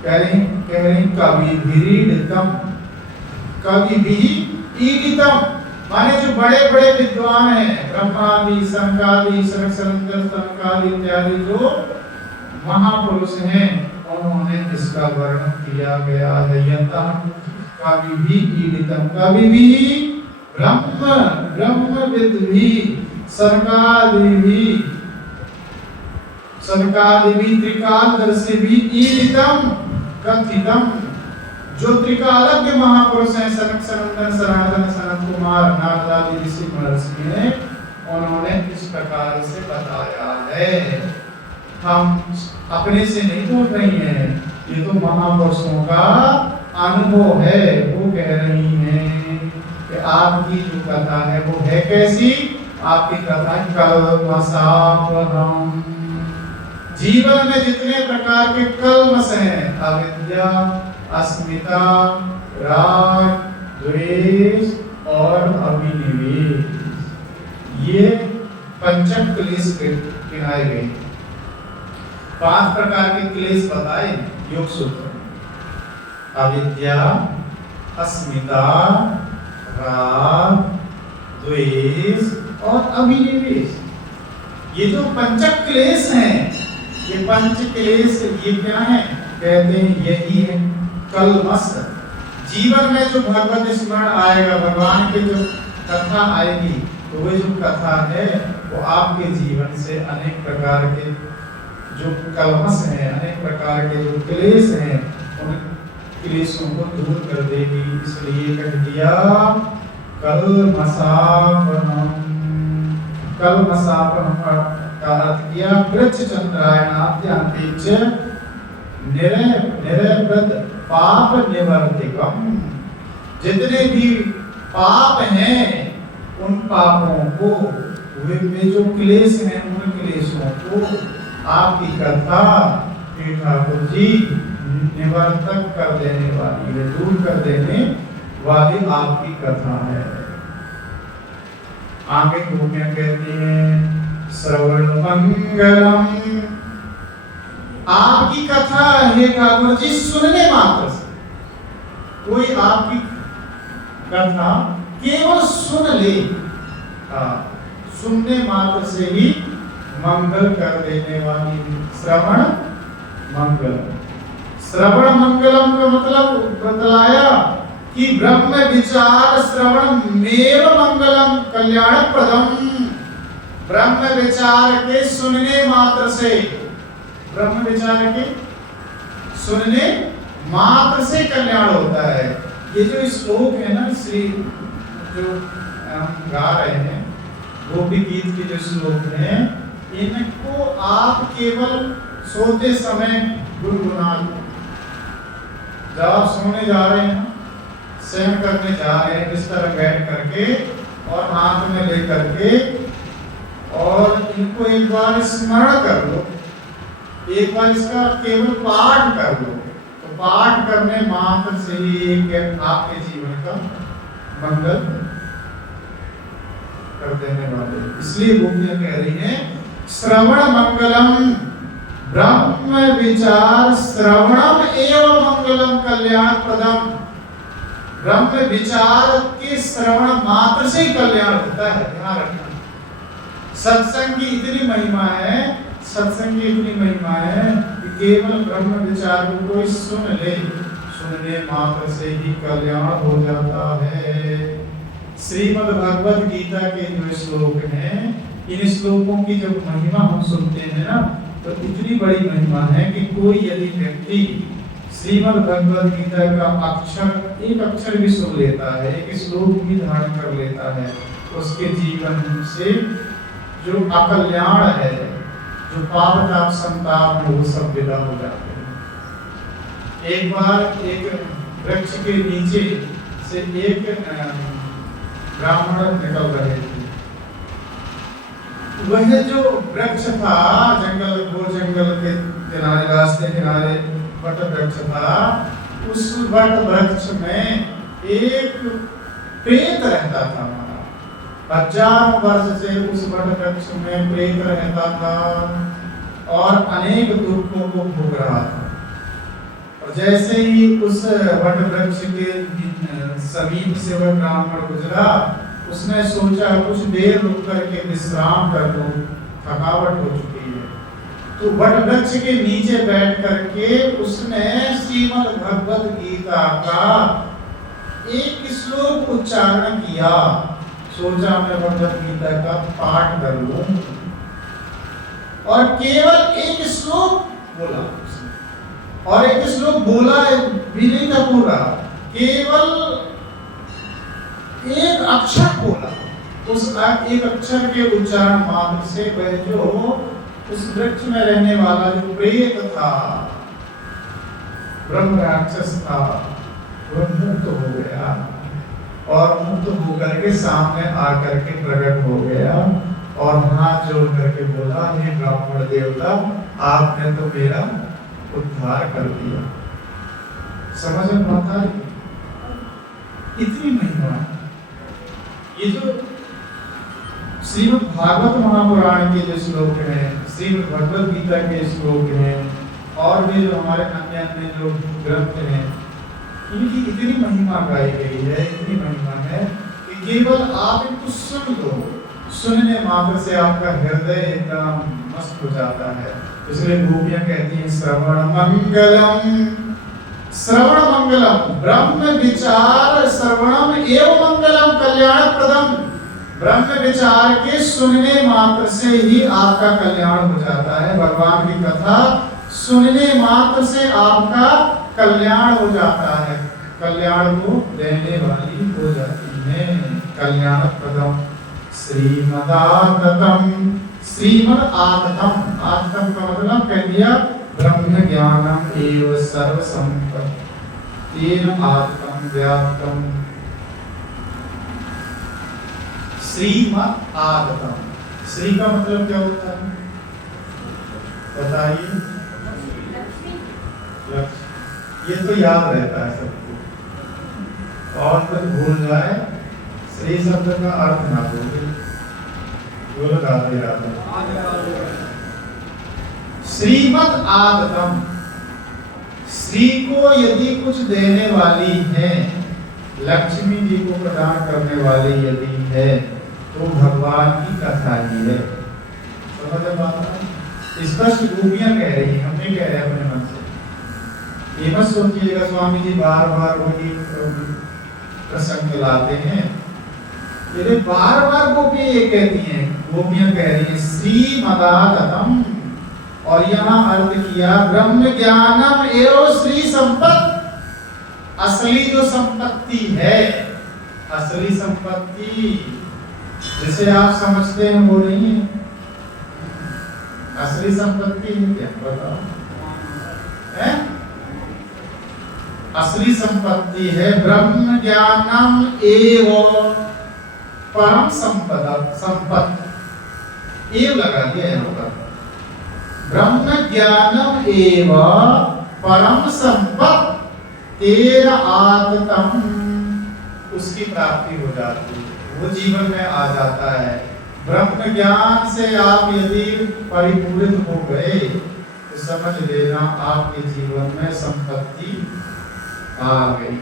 कह रही कवि भीड़ितम, कवि भी ईडितम, माने जो बड़े बड़े विद्वान हैं, ब्रह्मादि, शंकादि, सनकादि, सनकादि इत्यादि जो महापुरुष हैं, उन्होंने इसका वर्णन किया गया है। यतः कवि भी ईडितम, कवि भी ब्रह्मविद भी, सनकादि भी, त्रिकालदर्शी भी, ईडितम कथितम, जो त्रिकालज्ञ महापुरुष हैं, सनक, सनंदन, सनातन, सनत कुमार, नारद आदि ऋषि महर्षि हैं, उन्होंने इस प्रकार से बताया है। हम अपने से नहीं बोल रही हैं, ये तो महापुरुषों का अनुभव है। वो कह रही हैं कि आपकी जो कथा है वो है कैसी? आपकी कथा कल्मषापहम, जीवन में जितने प्रकार के कल्मष हैं, अविद्या, अस्मिता, राग, द्वेष और अभिनिवेश, ये पंचम क्लेश गिनाए गए। 5 प्रकार के क्लेश बताए योग सूत्र में, अविद्या, अस्मिता, राग, द्वेष और अभिनिवेश। ये जो पंचक क्लेश हैं, ये पंच क्लेश, ये क्या है? कहते हैं यही है कल्मष। जीवन में जो भगवत स्मरण आएगा, भगवान की जो कथा आएगी, तो वो जो कथा है वो आपके जीवन से अनेक प्रकार के जो कल्मष हैं, अनेक प्रकार के जो क्लेश हैं, उन क्लेशों को दूर कर देगी। इसलिए कह दिया कल्मषापहम। कल्मषापहम का अर्थ किया वृक्ष चंद्रायणाद्यांतिच निरवृत पाप निवर्तिकम। जितने भी पाप हैं, उन पापों को, वे जो क्लेश हैं, उन क्लेशों को आपकी कथा ठाकुर जी निवर्तक कर देने वाली है, दूर कर देने वाली आपकी कथा है। आगे गोपियां कहती हैं श्रवण मंगलम, आपकी कथा हे ठाकुर जी सुनने मात्र से, कोई आपकी कथा केवल सुन ले, सुनने मात्र से ही मंगल कर देने वाली। श्रवण मंगलम, श्रवण मंगलम का मतलब बतलाया कि ब्रह्म विचार श्रवण मेव मंगलम कल्याणप्रदम। ब्रह्म विचार के सुनने मात्र से, ब्रह्म विचार के सुनने मात्र से कल्याण होता है। ये जो श्लोक है ना, श्री जो हम गा रहे हैं, गोपी गीत के जो श्लोक हैं, इनको आप केवल सोते समय गुनगुना लो। जब आप सोने जा रहे हैं, शयन करने जा रहे हैं, इस तरह बैठ करके और हाथ में ले करके, और इनको एक बार स्मरण कर लो, एक बार इसका केवल पाठ कर लो, तो पाठ करने मात्र से ही आपके जीवन का मंगल कर देने वाले। इसलिए गोपियां कह रही हैं श्रवण मंगलम, ब्रह्म विचार श्रवणम एवं मंगलम कल्याणप्रदम। ब्रह्म विचार के श्रवण मात्र से ही कल्याण होता है, ध्यान रखना। सत्संग की इतनी महिमा है, सत्संग की इतनी महिमा है कि केवल ब्रह्म विचार को कोई सुन ले, सुनने मात्र से ही कल्याण हो जाता है। श्रीमद् भगवद गीता के जो श्लोक हैं, इन श्लोकों की जब महिमा हम सुनते हैं ना, तो इतनी बड़ी महिमा है कि कोई यदि व्यक्ति श्रीमद् भगवद गीता का अक्षर, एक अक्षर भी सुन लेता है, एक श्लोक भी धारण कर लेता है, उसके जीवन से जो अकल्याण है, जो पाप ताप संताप में वो सब विदा हो जाते हैं। एक बार एक वृक्ष के नीचे से एक ब्राह्मण निकल रहे थे। वह जो वृक्ष था जंगल, वो जंगल के किनारे, रास्ते किनारे वट वृक्ष था। उस वट वृक्ष में एक प्रेत रहता था। हजारों वर्ष से उस वट वृक्ष में प्रेत रहता था और अनेक दुखों को भोग रहा था। और जैसे ही उस वट वृक्ष के समीप से वह ब्राह्मण गुजरा, उसने सोचा कुछ देर रुक करके विश्राम कर लूं, थकावट हो चुकी है। तो वट वृक्ष के नीचे बैठ करके उसने श्रीमद् भगवत गीता का एक श्लोक उच्चारण किया। सोचा मैं भगवत गीता का पाठ कर लूं, और केवल एक श्लोक बोला उसने। और एक श्लोक बोला भी नहीं था पूरा, केवल एक अक्षर बोला। उस एक अक्षर के उच्चारण मात्र से वह जो उस वृक्ष में रहने वाला जो प्रेत था, ब्रह्म राक्षस था, वह मुक्त हो गया और मुक्त होकर के सामने आकर के प्रकट हो गया और हाथ जोड़ करके बोला, हे ब्राह्मण देवता, आपने तो मेरा उद्धार कर दिया। समझ में आता है? इतनी महिमा। ये जो श्रीमद् भागवत महापुराण के जो श्लोक हैं, श्रीमद् भगवत गीता के श्लोक हैं, और भी जो हमारे अन्य अन्य जो ग्रंथ हैं, इनकी इतनी महिमा गाई गई है, इतनी महिमा है कि केवल आप इनको सुन लो, सुनने मात्र से आपका हृदय एकदम मस्त हो जाता है। इसलिए गोपियां कहती हैं श्रवण मंगलम, श्रवण मंगलम, ब्रह्म विचार श्रवणम एवं मंगलम कल्याण प्रदम। ब्रह्म विचार के सुनने मात्र से ही आपका कल्याण हो जाता है। भगवान की कथा सुनने मात्र से आपका कल्याण हो जाता है, कल्याण को देने वाली हो जाती है। कल्याण प्रदम श्रीमदाततम, श्रीमद आततम, आततम का मतलब कह दिया ब्रह्म ज्ञानम एव सर्व संपत्ति तेन आततम व्याप्तम। श्रीमद आततम, श्री का मतलब क्या होता है बताइए? लक्ष्मी। ये तो याद रहता है सबको, और कुछ भूल जाए श्री शब्द का अर्थ ना भूले। बोलो राधे राधे। श्रीमद आगतम, श्री को यदि कुछ देने वाली है, लक्ष्मी जी को प्रदान करने वाली यदि है, तो भगवान की कथा ही है। समझ बात? स्पष्ट गोपियां कह रही हैं, हम नहीं कह रहे अपने मन से। ये मत सोचिएगा स्वामी जी बार बार वही प्रसंग लाते हैं। ये बार बार गोपियां ये कहती हैं, गोपियां कह रही हैं श्रीमदाततम, और यहाँ अर्थ किया ब्रह्म ज्ञानम एवं श्री संपत्ति। असली जो संपत्ति है, असली संपत्ति जिसे आप समझते हैं वो नहीं है। असली संपत्ति है क्या बताओ? है? असली संपत्ति है ब्रह्म ज्ञानम एवं परम संपदा, संपत्ति एव लगा दिया यहाँ पर। ब्रह्म ज्ञानम एवं परम संपत्ति तेरा आततम, उसकी प्राप्ति हो जाती है, वो जीवन में आ जाता है। ब्रह्म ज्ञान से आप यदि परिपूरित हो गए तो समझ लेना आपके जीवन में संपत्ति आ गई।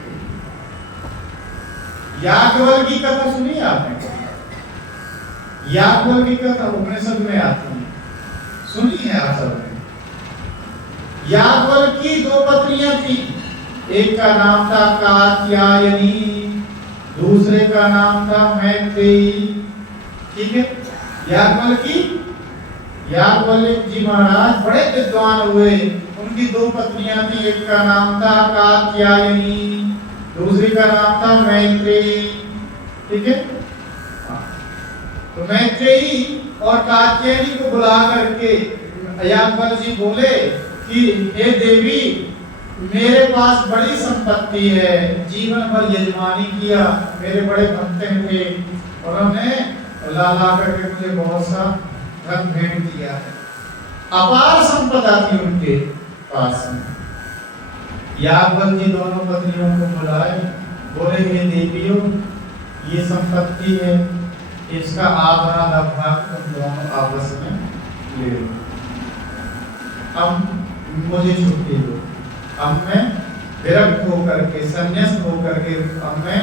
याज्ञवल्क्य की कथा सुनी आपने? याज्ञवल्क्य की कथा उपनिषद में आती है, सुनी है आप सबने? याज्ञवल्क्य की दो पत्नियां थी, एक का नाम था कात्यायनी, दूसरे का नाम था मैत्रेयी। ठीक है? याज्ञवल्क्य जी महाराज बड़े विद्वान हुए। उनकी दो पत्नियां थी, एक का नाम था कात्यायनी, दूसरी का नाम था मैत्रेयी। ठीक है? तो मैत्रेयी और कात्यायनी को बुला करके यादव जी बोले कि हे देवी, मेरे पास बड़ी संपत्ति है, जीवन भर यजमानी किया, मेरे बड़े भक्त थे, उन्होंने ला करके मुझे बहुत सा धन भेंट दिया है, अपार संपदा थी उनके पास में। यादव जी दोनों पत्नियों को बुलाए, बोले हे देवियों, ये संपत्ति है, इसका आधा भाग तुम दोनों आपस में ले लो, अब मुझे छुट्टी दो, अब मैं विरक्त होकर के, संन्यास्त होकर के अब मैं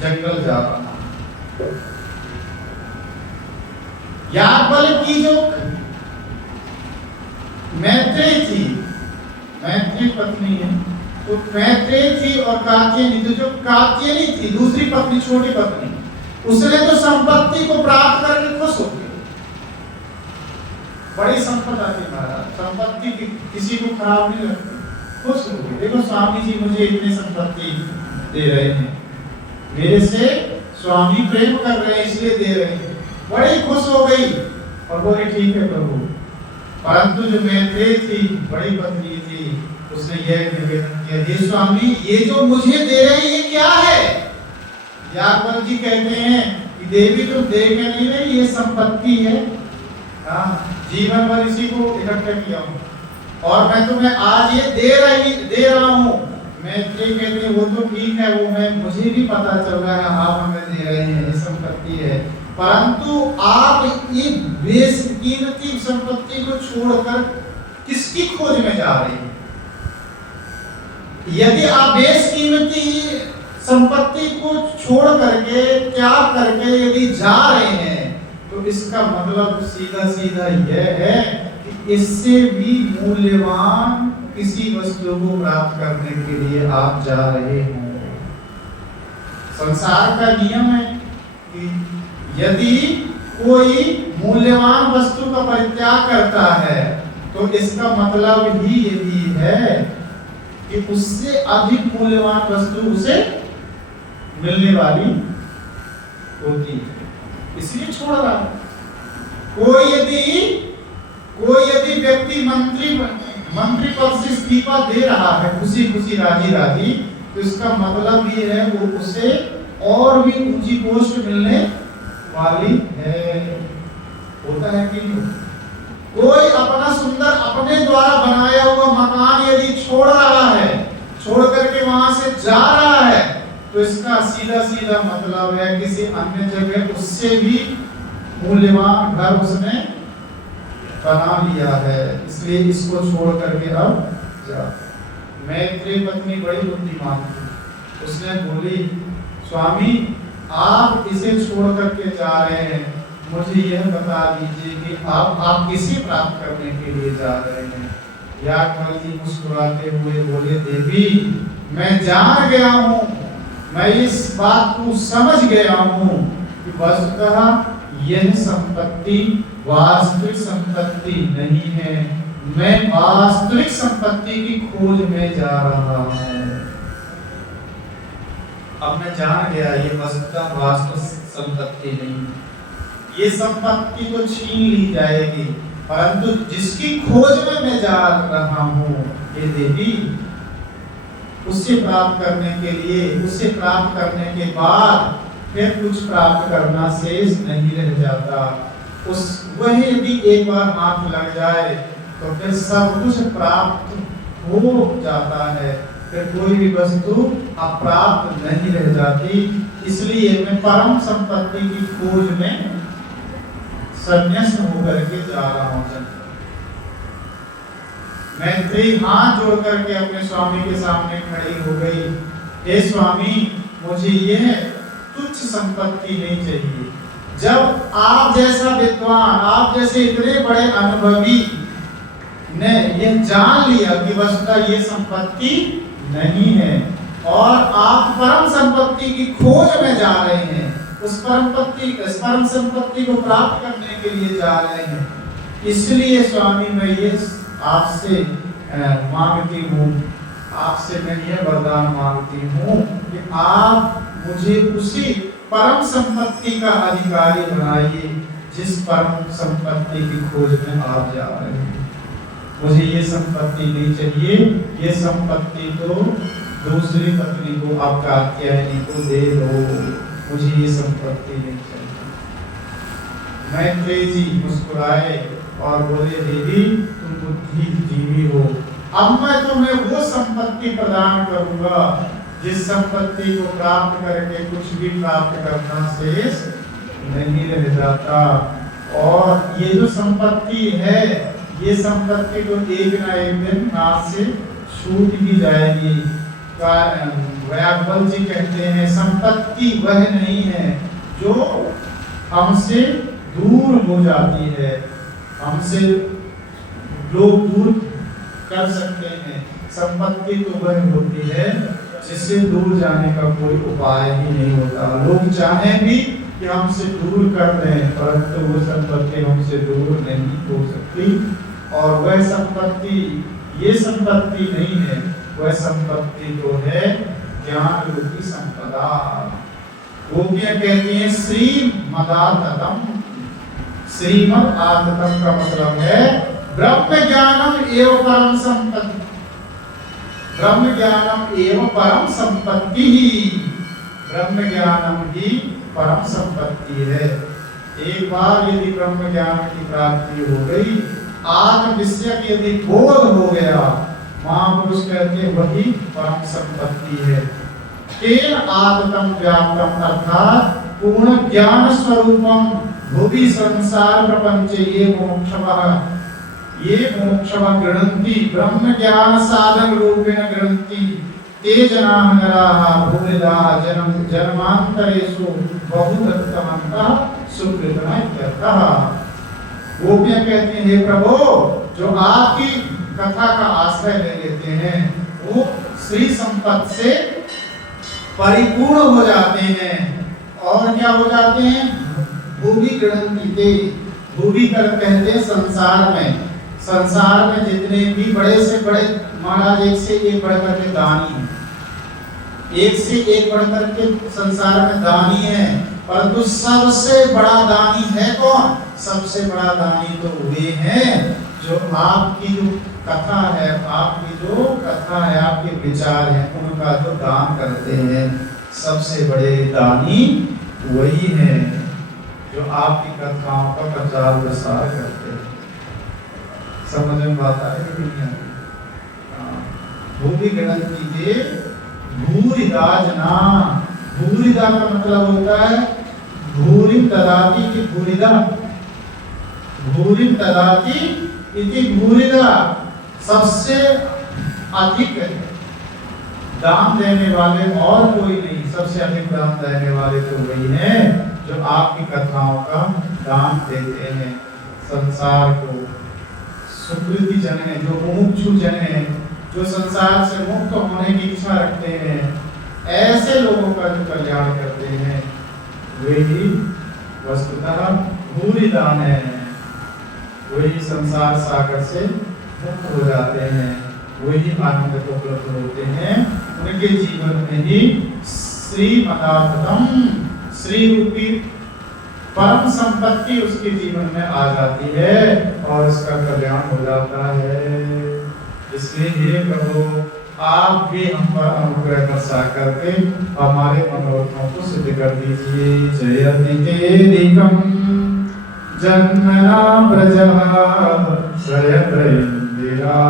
जंगल जा रहा हूं। याज्ञवल्क्य की जो मैत्रेयी थी, मैत्रेयी पत्नी है, तो मैत्रेयी थी और कात्यायनी, तो जो कात्यायनी थी दूसरी पत्नी, छोटी पत्नी, उसने तो संपत्ति को प्राप्त करके खुश हो गई, बड़ी संपदा थी महाराज, संपत्ति किसी को खराब नहीं लगती, खुश हो गई। देखो स्वामी जी मुझे इतनी संपत्ति दे रहे हैं, मेरे से स्वामी प्रेम कर रहे हैं इसलिए दे रहे हैं, बड़ी खुश हो गई और बोले ठीक है प्रभु। परंतु जो मैत्रेयी थी, बड़ी पत्नी थी, उसने यह निवेदन किया, हे स्वामी, ये जो मुझे दे रहे हैं ये क्या है? याज्ञवल्क्य जी कहते हैं कि देवी तुम देख नहीं रही, ये संपत्ति है, जीवन भर इसी को इकट्ठा किया हूँ और मैं तुम्हें आज ये दे रहा हूँ। मैत्रेयी कहते हैं वो तो ठीक है, वो मैं मुझे भी पता चल रहा है, आप हमें दे रहे हैं, ये संपत्ति है, परंतु आप ये बेशकीमती संपत्ति को छोड़कर किसकी खोज में जा रहे हैं? यदि आप बेशकीमती संपत्ति को छोड़ करके, त्याग करके यदि जा रहे हैं, तो इसका मतलब सीधा सीधा यह है कि इससे भी मूल्यवान किसी वस्तु को प्राप्त करने के लिए आप जा रहे हैं। संसार का नियम है कि यदि कोई मूल्यवान वस्तु का परित्याग करता है, तो इसका मतलब ही यही है कि उससे अधिक मूल्यवान वस्तु उसे मिलने वाली होती है, इसलिए छोड़ रहा है। कोई यदि व्यक्ति मंत्री पद से इस्तीफा दे रहा है खुशी खुशी राजी राजी, तो इसका मतलब ये है वो उसे और भी ऊंची पोस्ट मिलने वाली है, होता है कि नहीं? कोई अपना सुंदर अपने द्वारा बनाया हुआ मकान यदि छोड़ रहा है, छोड़ करके वहां से जा रहा है, तो इसका सीधा सीधा मतलब है किसी अन्य जगह उससे भी मूल्यवान घर उसने बना लिया है, इसलिए इसको छोड़ करके अब जा। मैत्रेयी पत्नी बड़ी बुद्धिमान थी, उसने बोली स्वामी आप इसे छोड़ करके जा रहे हैं, मुझे यह बता दीजिए कि आप किसे प्राप्त करने के लिए जा रहे हैं? याज्ञवल्क्य जी मुस्कुराते हुए बोले देवी, मैं जान गया हूँ, मैं इस बात को समझ गया हूँ कि वस्तुतः यह संपत्ति वास्तविक संपत्ति नहीं है, मैं वास्तविक संपत्ति की खोज में जा रहा हूँ। अब मैं जान गया ये वस्तुतः वास्तविक संपत्ति नहीं, ये संपत्ति तो छीन ली जाएगी, परंतु जिसकी खोज में मैं जा रहा हूँ ये देवी, उसे प्राप्त करने के लिए, उसे प्राप्त करने के बाद फिर कुछ प्राप्त करना शेष नहीं रह जाता। उस वही यदि एक बार हाथ लग जाए तो फिर सब कुछ प्राप्त हो जाता है, फिर कोई भी वस्तु अप्राप्त नहीं रह जाती। इसलिए मैं परम संपत्ति की खोज में संन्यास्त होकर के जा रहा हूँ। मैत्रेयी हाथ जोड़ करके अपने स्वामी के सामने खड़ी हो गई, हे स्वामी, मुझे यह तुच्छ संपत्ति नहीं चाहिए। जब आप जैसा विद्वान, आप जैसे इतने बड़े अनुभवी ने यह जान लिया कि वस्तुतः ये संपत्ति नहीं है और आप परम संपत्ति की खोज में जा रहे हैं, उस परम संपत्ति को प्राप्त करने के लिए जा रहे हैं, इसलिए स्वामी मैं ये आपसे मांगती हूँ, आपसे मैं यह वरदान मांगती हूँ कि आप मुझे उसी परम संपत्ति का अधिकारी बनाइए जिस परम संपत्ति की खोज में आप जा रहे हैं। मुझे ये संपत्ति नहीं चाहिए, ये संपत्ति तो दूसरी पत्नी को, आप कात्यायनी को दे दो, मुझे ये संपत्ति नहीं चाहिए। मैत्रेय जी मुस्कुराए और बोले, देवी तुम बुद्धिजीवी हो, अब मैं तुम्हें वो संपत्ति प्रदान करूंगा जिस संपत्ति को प्राप्त करके कुछ भी प्राप्त करना शेष नहीं रह जाता। और ये जो संपत्ति है, ये संपत्ति तो एक ना एक दिन हाथ से छूट ही जाएगी। व्याकरण जी कहते हैं, संपत्ति वह नहीं है जो हमसे दूर हो जाती है, हमसे लोग दूर कर सकते हैं। संपत्ति तो वह होती है जिससे दूर जाने का कोई उपाय ही नहीं होता। लोग चाहें भी कि हमसे दूर कर दें, परंतु वो संपत्ति हमसे दूर नहीं हो सकती। और वह संपत्ति ये संपत्ति नहीं है, वह संपत्ति तो है ज्ञान रूपी संपदा। गोपियां कहती हैं श्रीमदाततम। श्रीमद आततम का मतलब है ब्रह्म ज्ञानम एवं परम संपत्ति। ब्रह्म ज्ञानम एवं परम संपत्ति ही, ब्रह्म ज्ञानम ही परम संपत्ति है। एक बार यदि ब्रह्म ज्ञान की प्राप्ति हो गई, आत्म विषय यदि बोध हो गया, महापुरुष कहते वही परम संपत्ति है। केन आत्मतम व्याप्तम अर्थात पूर्ण ज्ञान स्वरूपम भुवि संसार प्रपंच ये मोक्षवः, ये मोक्षवः गृह्णन्ति ब्रह्म ज्ञान साधन रूपेण गृह्णन्ति ते जनाः नराः भूरिदाः जन्मान्तरेषु बहुदत्तमन्तः सुकृतः इत्यर्थः। गोपियां कहती हैं, हे प्रभु, जो आपकी कथा का आश्रय ले लेते हैं वो श्री संपत्ति से परिपूर्ण हो जाते हैं। और क्या हो जाते हैं? भूमि गृह्णन्ति। भूमि कर कहते हैं संसार में, संसार में जितने भी बड़े से बड़े महाराज एक से एक बढ़कर के दानी हैं, एक से एक बढ़कर के संसार में दानी है, परंतु सबसे बड़ा दानी है कौन? सबसे बड़ा दानी तो वे हैं जो आपकी जो कथा है, आपकी जो कथा है, आपके विचार हैं, उनका जो दान करते हैं। सबसे बड़े दानी वही हैं जो आपकी कथाओं का प्रचार प्रसार करते हैं। समझ में बात आ रही है? भूमि गणन कीजिए, भूरिदा जना। भूरिदा का मतलब होता है भूरि ददाति की भूरिदा, भूरि ददाति इति भूरिदा, सबसे अधिक दान देने वाले और कोई नहीं, सबसे अधिक दान देने वाले तो वही हैं जो आपकी कथाओं का दान देते हैं। संसार को सुकृति जन है, जो मुमुक्षु जन है, जो संसार से मुक्त होने की इच्छा रखते हैं, ऐसे लोगों का जो कल्याण करते हैं वही वस्तुतः भूरि दान है। वही संसार सागर से मुक्त हो जाते हैं, वही आनंद को उपलब्ध होते हैं। उनके जीवन में ही श्रीमदाततम, श्री रूपी परम संपत्ति उसके जीवन में आ जाती है और उसका कल्याण हो जाता है। इसलिए हे प्रभु, आप भी हम पर अनुग्रह बरसा करके हमारे मनोरथों को सिद्ध कर दीजिए। जयतिकेदिकं जन्मना प्रजः श्रयन्द्रिरा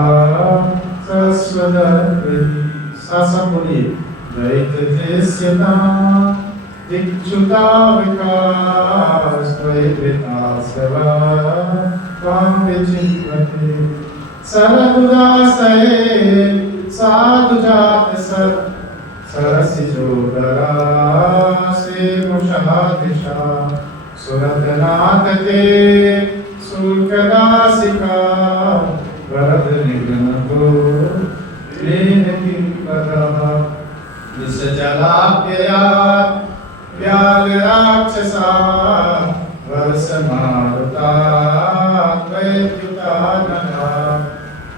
सस्वदर्भिः। सब बोलिए, दैत्यस्यता दिक्षुता विकास त्वयितास्यवा त्वां विचिन्वते सरदुदासये साधुजात सरसिजोदरा से मुषादिशा सुरतनाथ ते शुल्कदासिका वरद निघ्नको लेन किंपदः निसजलाप्ययात् व्याघ्राक्षसा वर्षमारुता वैद्युता नला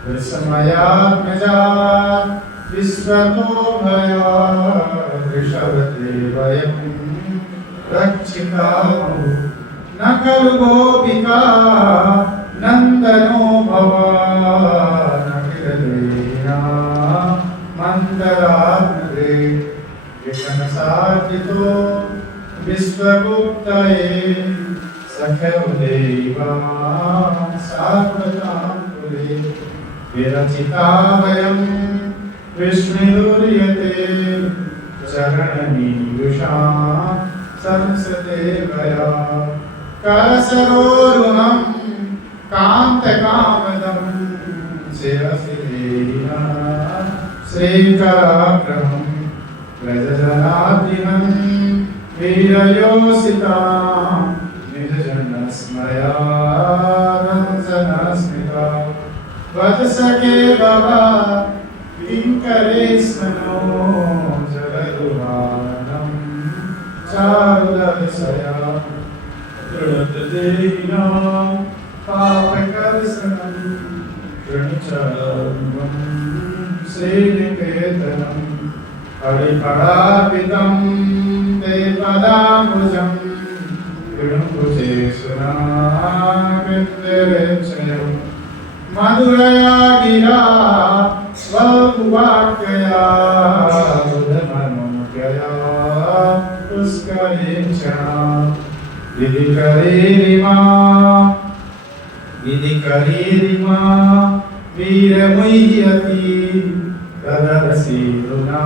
विस्मयात्मजात् विश्वतो भया ऋषभते वयं रक्षिताः न खलु गोपिका नंदनो भवान् अखिललीला मंदरात्मदे विघ्नसार्जितो विश्वगुप्तये सख्यो देवा सात्वतां कुले विरचिता वयं विष्णुर्यते चरणमीयुषा संसदेवया करसरोरुहं कान्तकामदं शिरसि देहिना श्रीकराग्रहं व्रजजनार्दिनं वीरयोषितां निजजनस्मयानंसनस्मिता वत्सके भवा किङ्करेस्मनो जगदुहानं चारुदर्शया दृढदेहिनां पापकर्षणं कृणचरं श्रीनिकेतनं हरिपरार्पितं ते पदाम्बुजं कृणुभुजे सुनाकृत्यरेक्षयं मधुरया गिरा स्ववाक्यया बुधमनोज्ञया पुष्करेक्षणा विधिकरीरिमा वीरमुह्यति तदरसीरुना